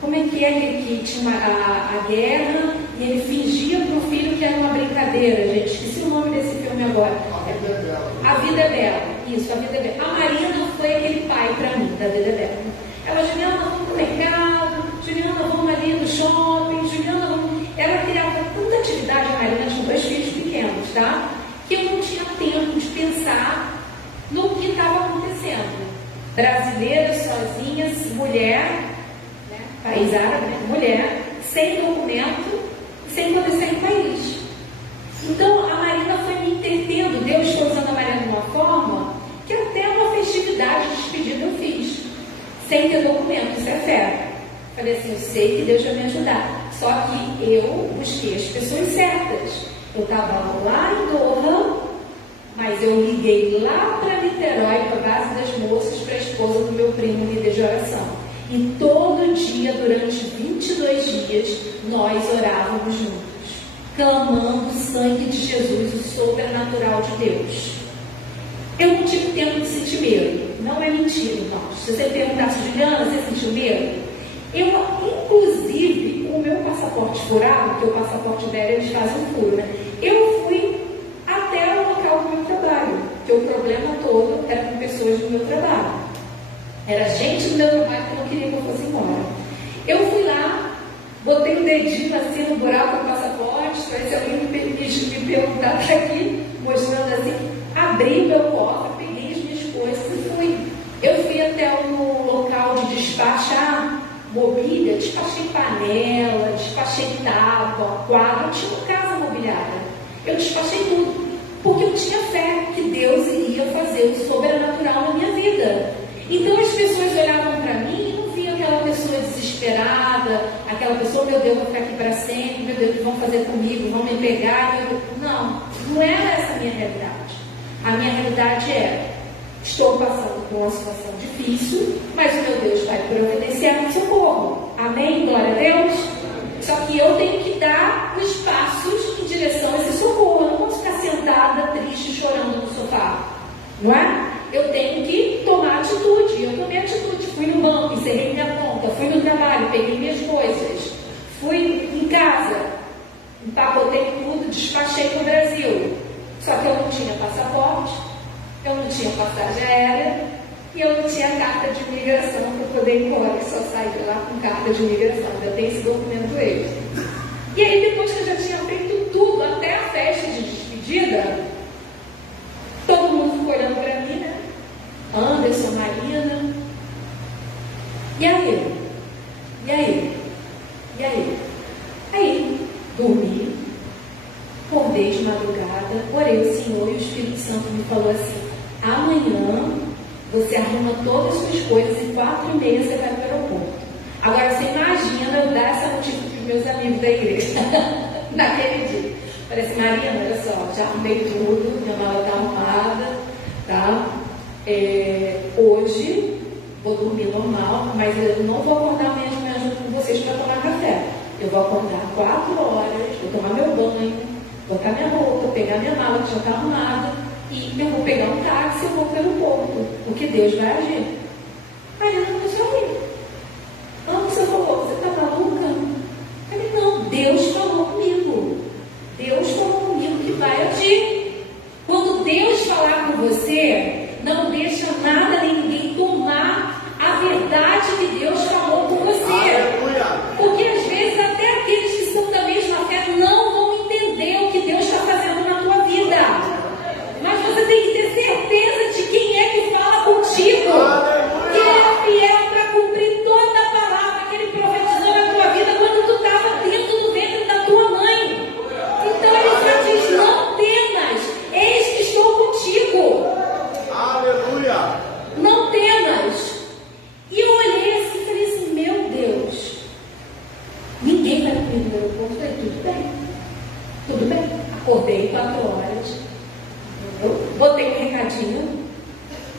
como é que tinha a guerra e ele fingia para o filho que era uma brincadeira, gente. Esqueci o nome desse filme agora. A Vida é Bela. A Vida é Bela. Isso, A Vida é Bela. A Marina foi aquele pai para mim, da Vida é Bela. Ela, Juliana, vamos para o mercado, Juliana, vamos ali no shopping, Juliana, vamos... Ela criava tanta atividade, a Marina tinha 2 filhos pequenos, tá? Que eu não tinha tempo de pensar no que estava acontecendo. Brasileira, sozinha, mulher, né? País árabe, né? Mulher, sem documento, sem poder sair do país. Então a Marina foi me entendendo, Deus foi usando a Marina de uma forma que até uma festividade de despedida eu fiz, sem ter documento, isso é fé. Falei assim, eu sei que Deus vai me ajudar. Só que eu busquei as pessoas certas. Eu estava lá em Doha, mas eu liguei lá para Niterói, para a base das moças, para a esposa do meu primo líder de oração. E todo dia, durante 22 dias, nós orávamos juntos, clamando o sangue de Jesus, o sobrenatural de Deus. Eu não tive tempo de sentir medo. Não é mentira, irmãos. Se você perguntasse, Juliana, você sentiu medo? Eu, inclusive, o meu passaporte furado, porque o passaporte velho eles fazem um furo, né? Eu fui até o local do meu trabalho, porque o problema todo era com pessoas do meu trabalho. Era gente do meu trabalho que não queria que eu fosse embora. Eu fui lá, botei o dedinho assim no buraco do passaporte, para ver se alguém me perguntar tá aqui, mostrando assim, abri meu cofre, peguei as minhas coisas e fui. Eu fui até o local de despachar mobília, despachei panela, despachei tábua, quadro, eu tinha uma casa mobiliária. Eu despachei tudo, porque eu tinha fé que Deus iria fazer o sobrenatural na minha vida. Então as pessoas olhavam para mim e não viam aquela pessoa desesperada, aquela pessoa, meu Deus, vou ficar aqui para sempre, meu Deus, o que vão fazer comigo, vão me pegar. Não, não era essa a minha realidade. A minha realidade é, estou passando por uma situação difícil, mas o meu Deus vai providenciar um socorro. Amém? Glória a Deus? Só que eu tenho que dar os passos em direção a esse socorro. Eu não posso ficar sentada, triste, chorando no sofá. Não é? Eu tenho que tomar atitude. Eu tomei atitude. Fui no banco, encerrei minha conta. Fui no trabalho, peguei minhas coisas. Fui em casa, empacotei tudo, despachei para o Brasil. Só que eu não tinha passaporte, eu não tinha passagem aérea e eu não tinha carta de imigração para poder ir embora, que só saí de lá com carta de imigração. Eu tenho esse documento extra. E aí, depois que eu já tinha feito tudo, até a festa de despedida, todo mundo ficou olhando para mim, né? Anderson, Marina. E aí? E aí? E aí? Aí, dormi, acordei. acordei de madrugada, orei ao Senhor e o Espírito Santo me falou assim: amanhã você arruma todas as suas coisas e 4h30 você vai para o aeroporto. Agora você imagina eu dar essa notícia para os meus amigos da igreja naquele dia. Falei assim: Marina, olha só, já arrumei tudo, minha mala está arrumada, tá? Hoje vou dormir normal, mas eu não vou acordar amanhã de manhã junto com vocês para tomar café. Eu vou acordar 4 horas, vou tomar meu banho, botar minha roupa, pegar minha mala que já está arrumada e eu vou pegar um táxi e eu vou para o aeroporto, porque Deus vai agir. Aí ela começou a rir. Você falou, você está maluca? Eu falei: não, Deus falou comigo. Deus falou comigo que vai agir. Quando Deus falar com você, não deixa nada nem ninguém tomar a verdade que Deus falou com você. Aleluia. Porque às vezes até aqueles que são da mesma fé não vão entender o que Deus está fazendo na tua vida. Mas você tem que ter certeza de quem é que fala contigo. Que Ele é fiel para cumprir toda a palavra que Ele profetizou na tua vida quando tu estava dentro do ventre da tua mãe. Então Ele já diz: não temas, eis que estou contigo. Aleluia. Não temas. E eu olhei assim e falei assim: meu Deus, ninguém vai comigo no aeroporto. Falei: tudo bem, tudo bem. Acordei 4 horas, eu botei um recadinho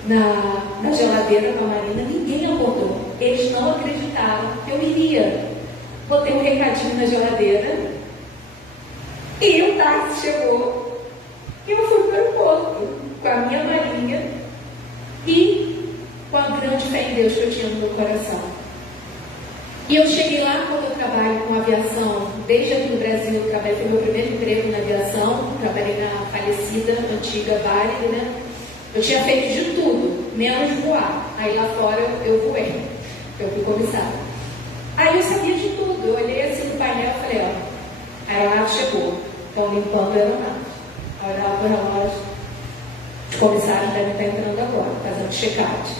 na geladeira com a Marina, ninguém acordou. Eles não acreditaram que eu iria. Botei um recadinho na geladeira e o táxi chegou e eu fui para o aeroporto com a minha malinha e com a grande fé em Deus que eu tinha no meu coração. E eu cheguei lá, quando eu trabalho com aviação, desde aqui no Brasil, eu trabalhei, foi meu primeiro emprego na aviação, trabalhei na falecida, antiga Varig, né? Eu tinha feito de tudo, menos voar. Aí lá fora eu voei, eu fui comissária. Aí eu sabia de tudo, eu olhei assim no painel e falei: ó, a aeronave chegou, estão limpando a aeronave. Aí eu olhava para o relógio: os comissários devem estar entrando agora, fazendo check-out.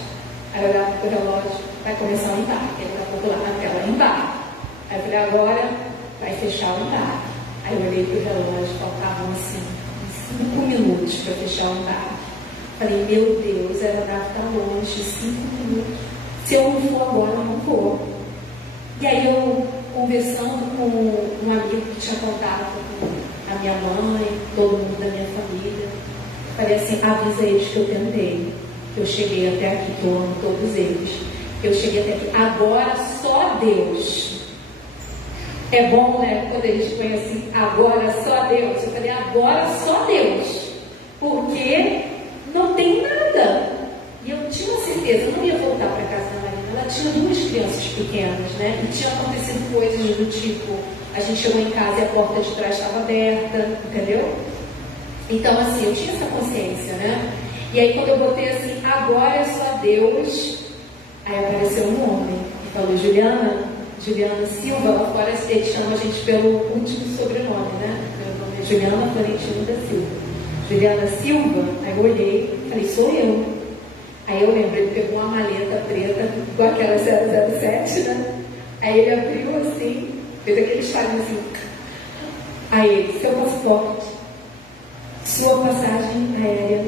Aí eu olhava para o relógio: vai começar o embarque. Aí daqui a pouco lá na tela: embarque. Aí eu falei: agora vai fechar o embarque. Aí eu olhei para o relógio, faltavam assim 5 minutos para fechar o embarque. Falei: meu Deus, a aeronave está longe, 5 minutos. Se eu não for agora, eu não vou. E aí eu, conversando com um amigo que tinha contato com a minha mãe, todo mundo da minha família, falei assim: avisa eles que eu tentei, que eu cheguei até aqui, que eu amo todos eles, que eu cheguei até aqui, agora só Deus. É bom, né, quando eles põem assim: agora só Deus. Eu falei: agora só Deus, porque não tem nada. E eu tinha certeza, eu não ia voltar para casa da Marina. Ela tinha 2 crianças pequenas, né? E tinha acontecido coisas do tipo: a gente chegou em casa e a porta de trás estava aberta, entendeu? Então, assim, eu tinha essa consciência, né? E aí, quando eu botei assim: agora é só Deus, aí apareceu um homem e falou: Juliana Silva. Lá fora eles chamam a gente pelo último sobrenome, né? Meu nome é Juliana Florentino da Silva. Juliana Silva. Aí eu olhei e falei: sou eu. Aí eu lembro, ele pegou uma maleta preta, igual aquela 007, né? Aí ele abriu assim, fez aquele estágio assim. Aí ele: seu passaporte, sua passagem aérea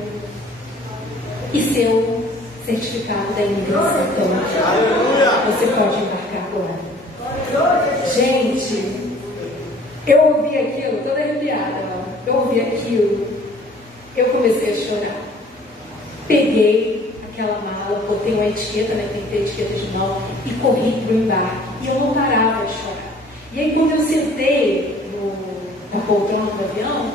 e seu certificado da imigração. Então, você pode embarcar agora. Gente, eu ouvi aquilo, toda arrepiada, ó. Eu ouvi aquilo, eu comecei a chorar. Peguei aquela mala, botei uma etiqueta, né? Tem que ter etiqueta de mão, e corri para o embarque. E eu não parava de chorar. E aí, quando eu sentei na poltrona do avião,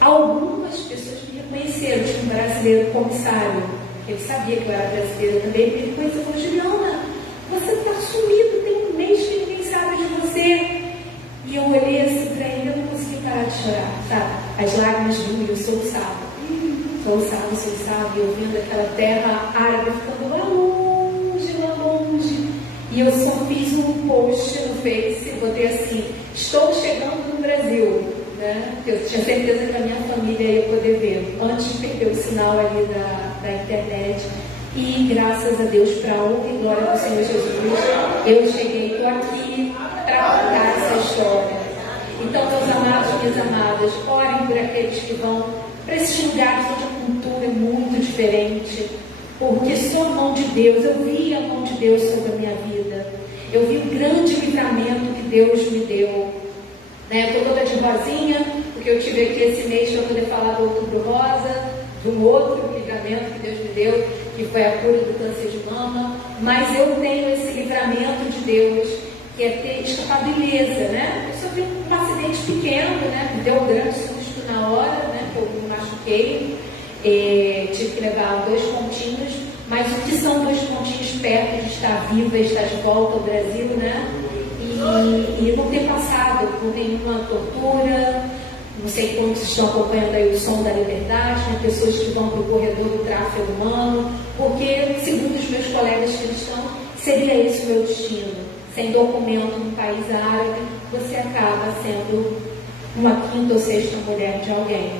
algumas pessoas me reconheceram. Tinha um brasileiro comissário, ele sabia que eu era brasileira também, ele me reconheceu e falou: Juliana, você está sumido, tem um mês que ninguém sabe de você. E eu olhei assim para ele, eu não consegui parar de chorar, sabe? As lágrimas vinham, eu soluçava, e eu vendo aquela terra árabe ficando lá longe. E eu só fiz um post no Face, botei assim: estou chegando no Brasil, né? Eu tinha certeza que a minha família ia poder ver, antes de perder o sinal ali da internet. E graças a Deus, para a honra e glória do Senhor Jesus, eu cheguei, estou aqui para contar essa história. Então, meus amados, minhas amadas, orem por aqueles que vão para esses lugares onde a cultura é muito diferente, porque só a mão de Deus, eu vi a mão de Deus sobre a minha vida, eu vi o grande livramento que Deus me deu, né? Eu estou toda de rosinha, porque eu tive aqui esse mês para poder falar do Outubro Rosa, de um outro livramento que Deus me deu, que foi a cura do câncer de mama, mas eu tenho esse livramento de Deus, que é ter escapado ilesa, né? Eu sofri um acidente pequeno, né? Me deu um grande susto na hora, né? Que eu me machuquei, tive que levar 2 pontinhos, mas o que são 2 pontinhos perto de estar viva e estar de volta ao Brasil, né? E não ter passado por nenhuma tortura. Não sei quantos estão acompanhando aí o Som da Liberdade, né? Pessoas que vão para o corredor do tráfico humano, porque, segundo os meus colegas cristãos, seria esse o meu destino. Sem documento no país árabe, você acaba sendo uma 5ª ou 6ª mulher de alguém,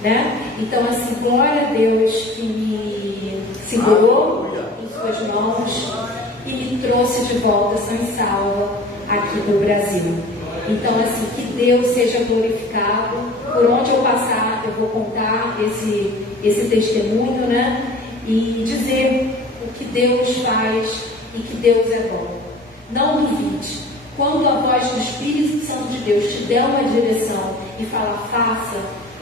né? Então, assim, glória a Deus que me segurou em suas mãos e me trouxe de volta sã e salva aqui no Brasil. Então, assim, que Deus seja glorificado. Por onde eu passar, eu vou contar esse testemunho, né? E dizer o que Deus faz e que Deus é bom. Não duvide. Quando a voz do Espírito Santo de Deus te der uma direção e falar, faça,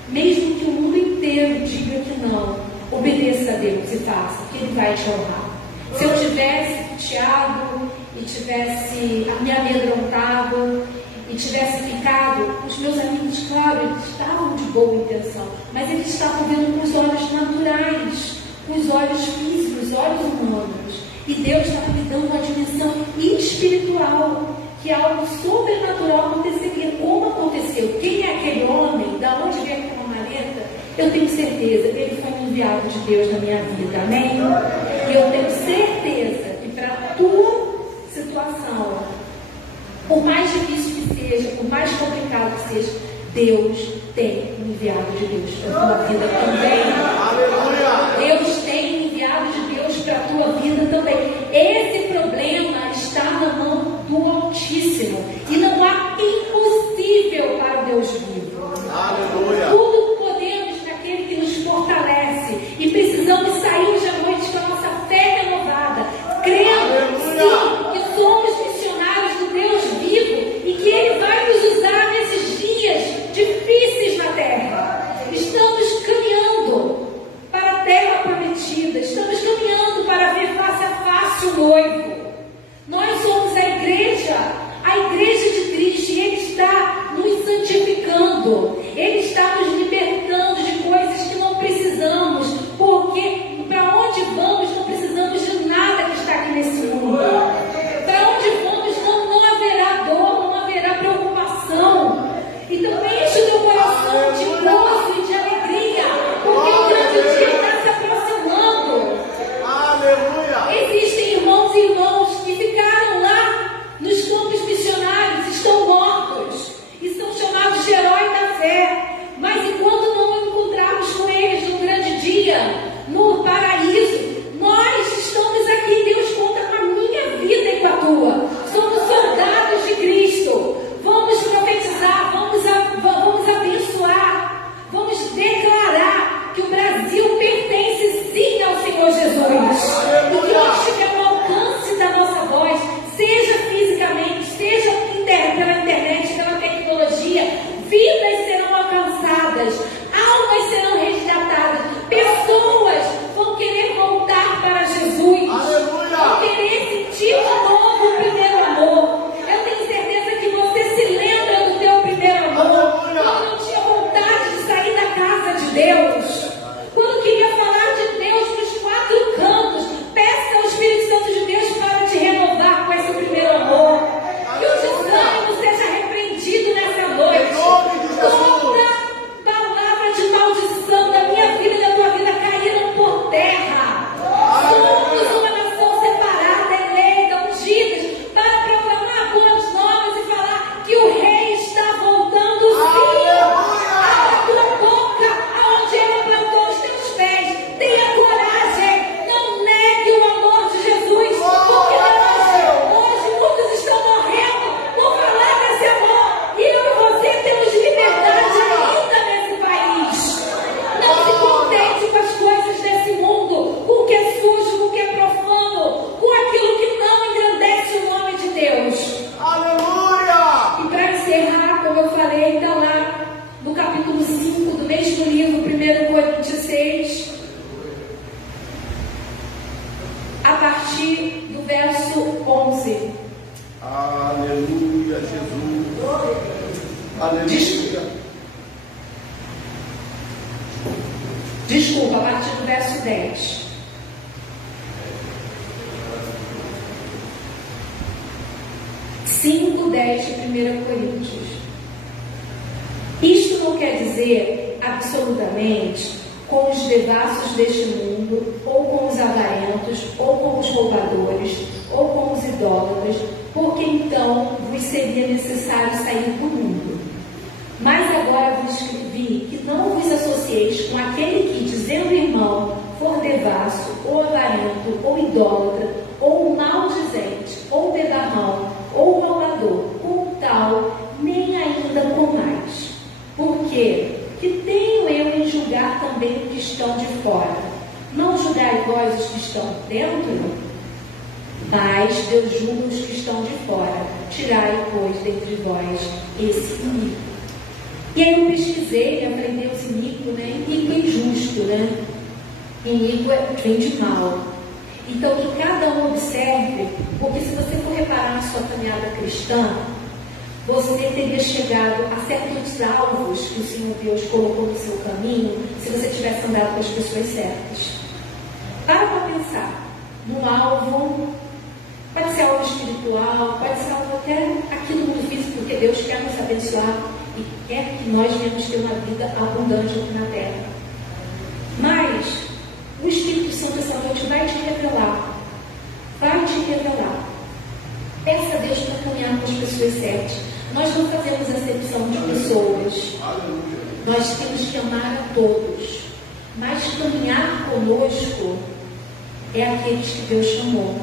mesmo que o mundo inteiro diga que não, obedeça a Deus e faça, porque Ele vai te honrar. Se eu tivesse piteado e tivesse me amedrontado e tivesse ficado, os meus amigos, claro, eles estavam de boa intenção, mas eles estavam vendo com os olhos naturais, com os olhos físicos, os olhos humanos. E Deus estava me dando uma dimensão espiritual, que algo sobrenatural aconteceria. Como aconteceu? Quem é aquele homem? Da onde veio aquela maleta? Eu tenho certeza que ele foi um enviado de Deus na minha vida, amém? E eu tenho certeza que para a tua situação, por mais difícil que seja, por mais complicado que seja, Deus tem um enviado de Deus para a tua vida também. Aleluia! Deus tem um enviado de Deus para a tua vida também. Esse problema está na mão do Altíssimo e não há impossível para o Deus vivo. Aleluia! Tudo podemos naquele que nos fortalece e precisamos sair hoje à noite com a nossa fé renovada, crendo sim que somos missionários do Deus vivo e que Ele vai nos usar nesses dias difíceis na terra. Estamos caminhando para a terra prometida, estamos caminhando para ver face a face o noivo. Nós somos a igreja de Cristo, e Ele está nos santificando, Ele está nos libertando de coisas que não precisamos, porque para onde vamos não precisamos de nada que está aqui nesse mundo. Para onde vamos não haverá dor, não haverá preocupação. Então enche o teu coração de gozo e de alegria, porque o grande dia está se aproximando. Aleluia! Existem irmãos e irmãs que ficaram lá nos campos missionários, estão mortos e são chamados de herói da fé. Desculpa, a partir do verso 10. Cinco, 10 de 1 Coríntios. Isto não quer dizer absolutamente com os devassos deste mundo, ou com os avarentos, ou com os roubadores, ou com os idólatras, porque então vos seria necessário sair do mundo. Mas agora vos escrevi que não vos associeis com aquele que, dizendo irmão, for devasso, ou avarento, ou idólatra, ou maldizente, ou bedarrão, ou roubador, com tal, nem ainda com mais. Porque que tenho eu em julgar também os que estão de fora? Não julgai vós os que estão dentro? Mas Deus julga os que estão de fora. Tirai, pois, dentre vós esse inimigo. E aí eu pesquisei, aprendi esse iníquo, né? Iníquo é injusto, né? Iníquo vem de mal. Então, que cada um observe, porque se você for reparar na sua caminhada cristã, você teria chegado a certos alvos que o Senhor Deus colocou no seu caminho, se você tivesse andado com as pessoas certas. Para pensar num alvo, pode ser algo espiritual, pode ser algo até aqui no mundo físico, porque Deus quer nos abençoar e quer que nós venhamos ter uma vida abundante aqui na terra. Mas o Espírito Santo essa noite vai te revelar. Vai te revelar. Peça a Deus para caminhar com as pessoas certas. Nós não fazemos acepção de pessoas. Nós temos que amar a todos. Mas caminhar conosco é aqueles que Deus chamou.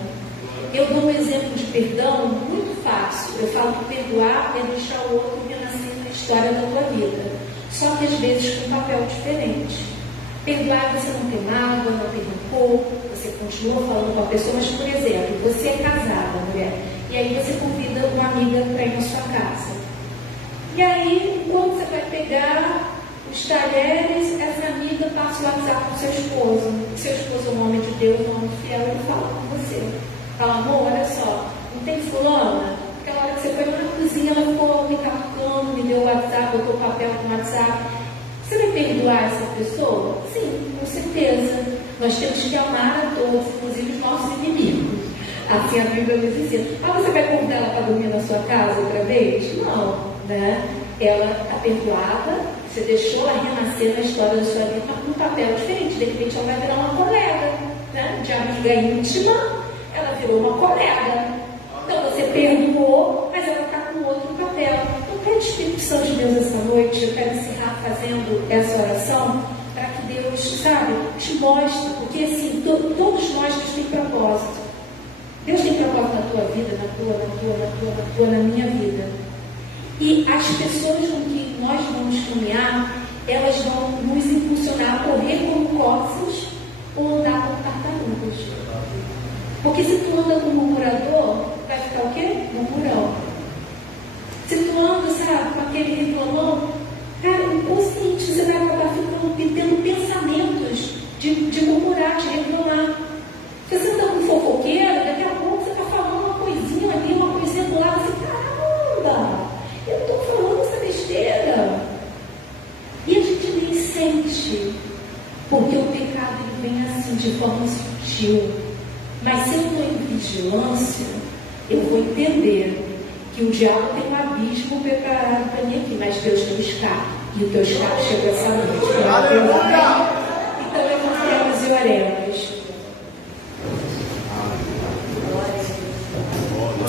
Eu dou um exemplo de perdão muito fácil. Eu falo que perdoar é deixar o outro renascer na história da tua vida. Só que às vezes com um papel diferente. Perdoar, você não tem mágoa, não tem rancor, você continua falando com a pessoa, mas, por exemplo, você é casada, mulher, e aí você convida uma amiga para ir na sua casa. E aí, quando você vai pegar os talheres, essa amiga passa o WhatsApp para o seu esposo. Seu esposo é um homem de Deus, um homem fiel, ele fala com você. Fala, amor, olha só, não tem fulana? Aquela hora que você foi na cozinha, ela ficou me captando, me deu o WhatsApp, botou o papel no WhatsApp. Você vai perdoar essa pessoa? Sim, com certeza. Nós temos que amar a todos, inclusive os nossos inimigos. Assim a Bíblia nos ensina. Mas você vai convidar ela para dormir na sua casa outra vez? Não, né? Ela está perdoada, você deixou ela renascer na história da sua vida num papel diferente. De repente ela vai virar uma colega, né? De amiga íntima, ela virou uma colega. Então você perdoou, mas ela está com outro papel. Pede o Espírito Santo de Deus essa noite. Eu quero encerrar fazendo essa oração para que Deus, sabe, te mostre, porque assim, todos nós temos propósito. Deus tem propósito na tua vida, na minha vida. E as pessoas com que nós vamos caminhar, elas vão nos impulsionar a correr como corças ou andar como tartarugas. Porque se tu anda como murmurador, vai ficar o quê? Murmurão. Se tu anda, sabe, com aquele reclamão, cara, inconsciente, você vai acabar ficando tendo pensamentos de murmurar, de reclamar. Se você está com fofoqueiro, daqui a pouco você está falando uma coisinha ali, uma coisinha do lado, assim, caramba, eu estou falando essa besteira. E a gente nem sente, porque o pecado ele vem assim, de forma sutil. Mas se eu estou em vigilância, eu vou entender que o diabo tem um abismo preparado para mim aqui, mas Deus tem escape, e o teu escape chegou essa noite. Aleluia! Então levantemos e oremos.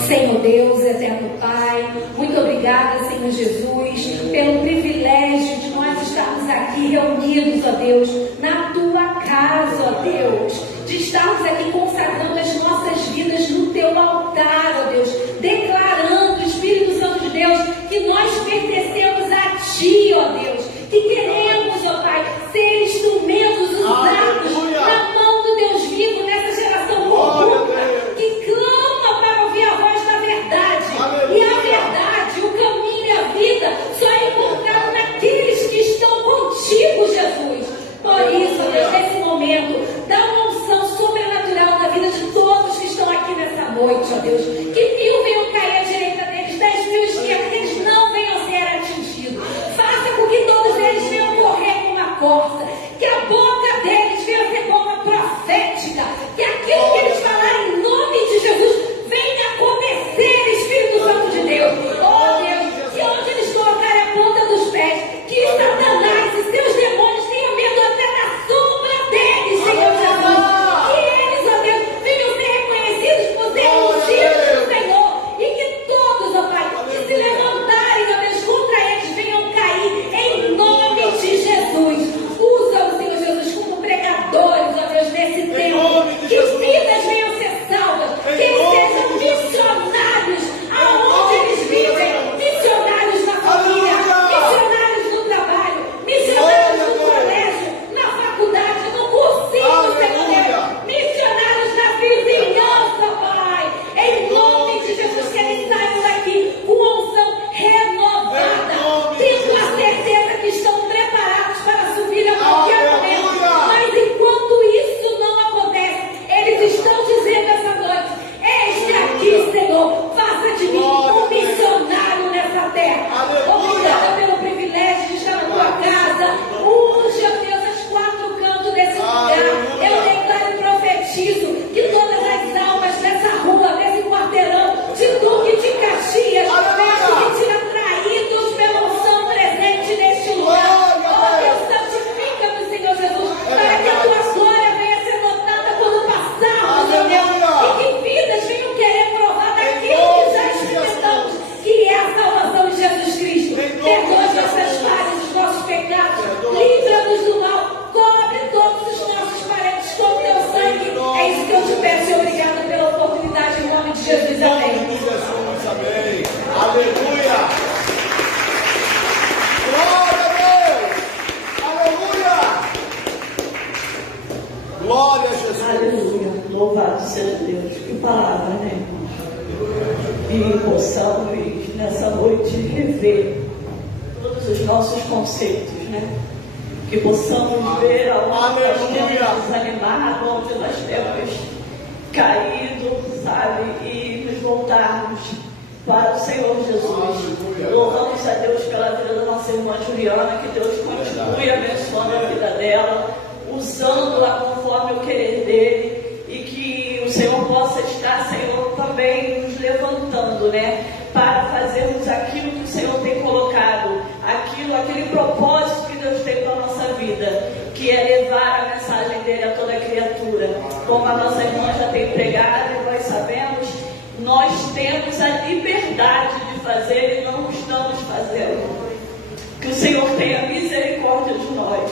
Senhor Deus, eterno Pai, muito obrigada, Senhor Jesus, pelo privilégio de nós estarmos aqui reunidos, ó Deus, na tua casa, ó Deus, de estarmos aqui consagrando as nossas vidas no teu altar, ó Deus, declarando, Espírito Santo de Deus, que nós pertencemos a ti, ó Deus, que queremos, ó Pai, ser instrumentos usados na mão do Deus vivo nessa geração corrupta, que clama para ouvir a voz da verdade. E a verdade, o caminho e a vida só é encontrado naqueles que estão contigo, Jesus. Por isso, ó Deus, nesse momento, dá uma unção sobrenatural na vida de todos que estão aqui nessa noite, ó Deus. Que 1000 venham cair à direita deles, 10.000 à esquerda, que eles não venham ser atingidos. seja Deus. Que palavra, né, irmãos? E possamos nessa noite rever todos os nossos conceitos, né? Que possamos ver aonde nós temos desanimado, onde nós temos caído, sabe? E nos voltarmos para o Senhor Jesus. Louvamos a Deus pela vida da nossa irmã Juliana, que Deus continue abençoando a vida dela, usando-a conforme o querer dele, e que o Senhor possa estar, Senhor, também nos levantando, né? Para fazermos aquilo que o Senhor tem colocado, aquele propósito que Deus tem para a nossa vida, que é levar a mensagem dele a toda criatura. Como a nossa irmã já tem pregado e nós sabemos, nós temos a liberdade de fazer e não estamos fazendo. Que o Senhor tenha misericórdia de nós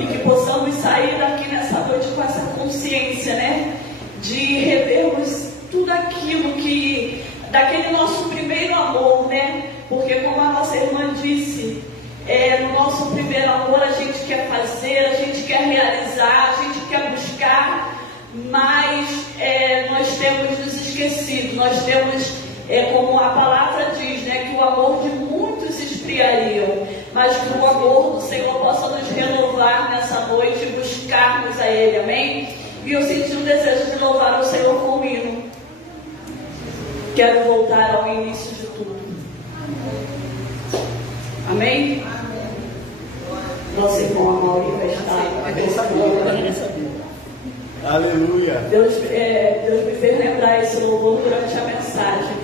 e que possamos sair daqui nessa noite com essa consciência, né? De revermos tudo aquilo que, daquele nosso primeiro amor, né? Porque como a nossa irmã disse, no nosso primeiro amor a gente quer fazer, a gente quer realizar, a gente quer buscar, mas nós temos nos esquecido, nós temos, como a palavra diz, né, que o amor de muitos esfriariam, mas que o amor do Senhor possa nos renovar nessa noite e buscarmos a Ele, amém? E eu senti um desejo de louvar o Senhor com um hino. Quero voltar ao início de tudo. Amém? Nosso irmão Amaury vai estar. Aleluia. Deus me fez lembrar esse louvor durante a mensagem.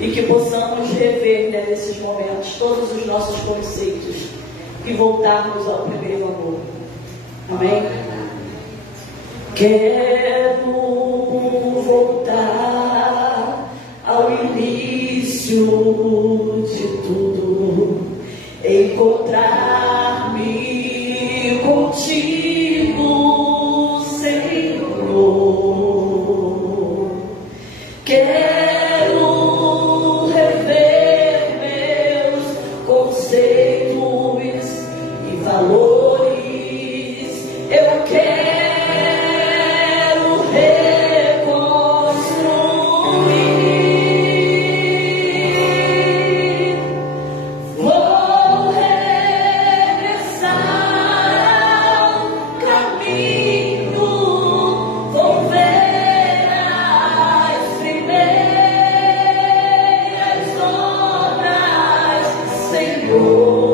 E que possamos rever, né, nesses momentos todos os nossos conceitos e voltarmos ao primeiro amor. Amém? Quero voltar ao início de tudo, encontrar-me contigo, Senhor. Quero rever meus conceitos e valores. Eu quero Senhor.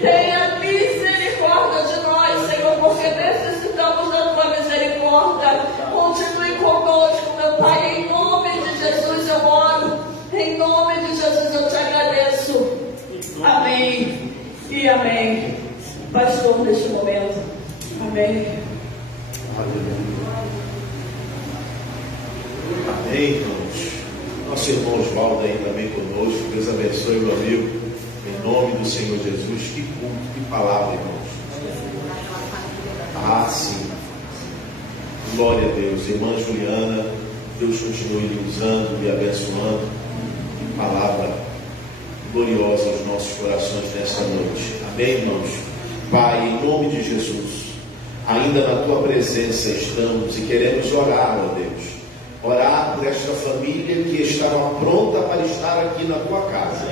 Tenha misericórdia de nós, Senhor, porque necessitamos da tua misericórdia. Continue conosco, meu Pai, em nome de Jesus eu oro, em nome de Jesus eu te agradeço. Amém e amém. Pastor, neste momento. Amém. Amém, irmãos. Nosso irmão Osvaldo aí também conosco. Deus abençoe, meu amigo. Em nome do Senhor Jesus. Que culto, que palavra, irmãos. Ah, sim. Glória a Deus. Irmã Juliana, Deus continue lhe usando, lhe abençoando. Que palavra gloriosa aos nossos corações nessa noite. Amém, irmãos? Pai, em nome de Jesus, ainda na tua presença estamos e queremos orar, ó Deus. Orar por esta família que estava pronta para estar aqui na tua casa,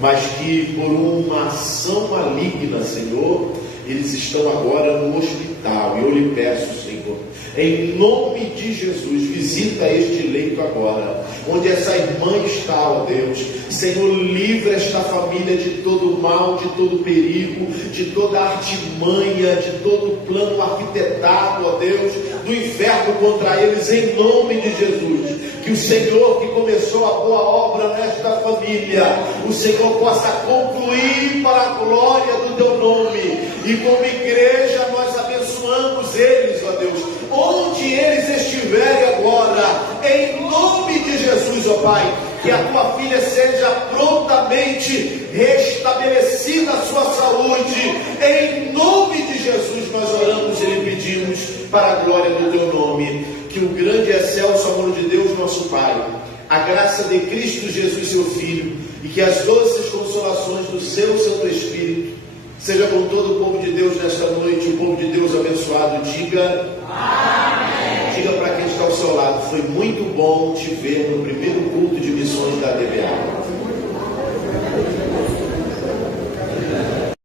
mas que por uma ação maligna, Senhor, eles estão agora no hospital. E eu lhe peço, Senhor, em nome de Jesus, visita este leito agora, onde essa irmã está, ó Deus. Senhor, livra esta família de todo mal, de todo perigo, de toda artimanha, de todo plano arquitetado, ó Deus, do inferno contra eles, em nome de Jesus. Que o Senhor que começou a boa obra nesta família, o Senhor possa concluir para a glória do teu nome. E como igreja nós abençoamos eles, ó Deus, onde eles estiverem agora, em nome de Jesus, ó Pai. Que a tua filha seja prontamente restabelecida a sua saúde. Em nome de Jesus nós oramos e lhe pedimos para a glória do teu nome. Que o grande e excelso amor de Deus nosso Pai, a graça de Cristo Jesus seu Filho, e que as doces consolações do seu Santo Espírito seja com todo o povo de Deus nesta noite. O povo de Deus abençoado diga amém. Diga para quem está ao seu lado: foi muito bom te ver no primeiro culto de missões da DBA.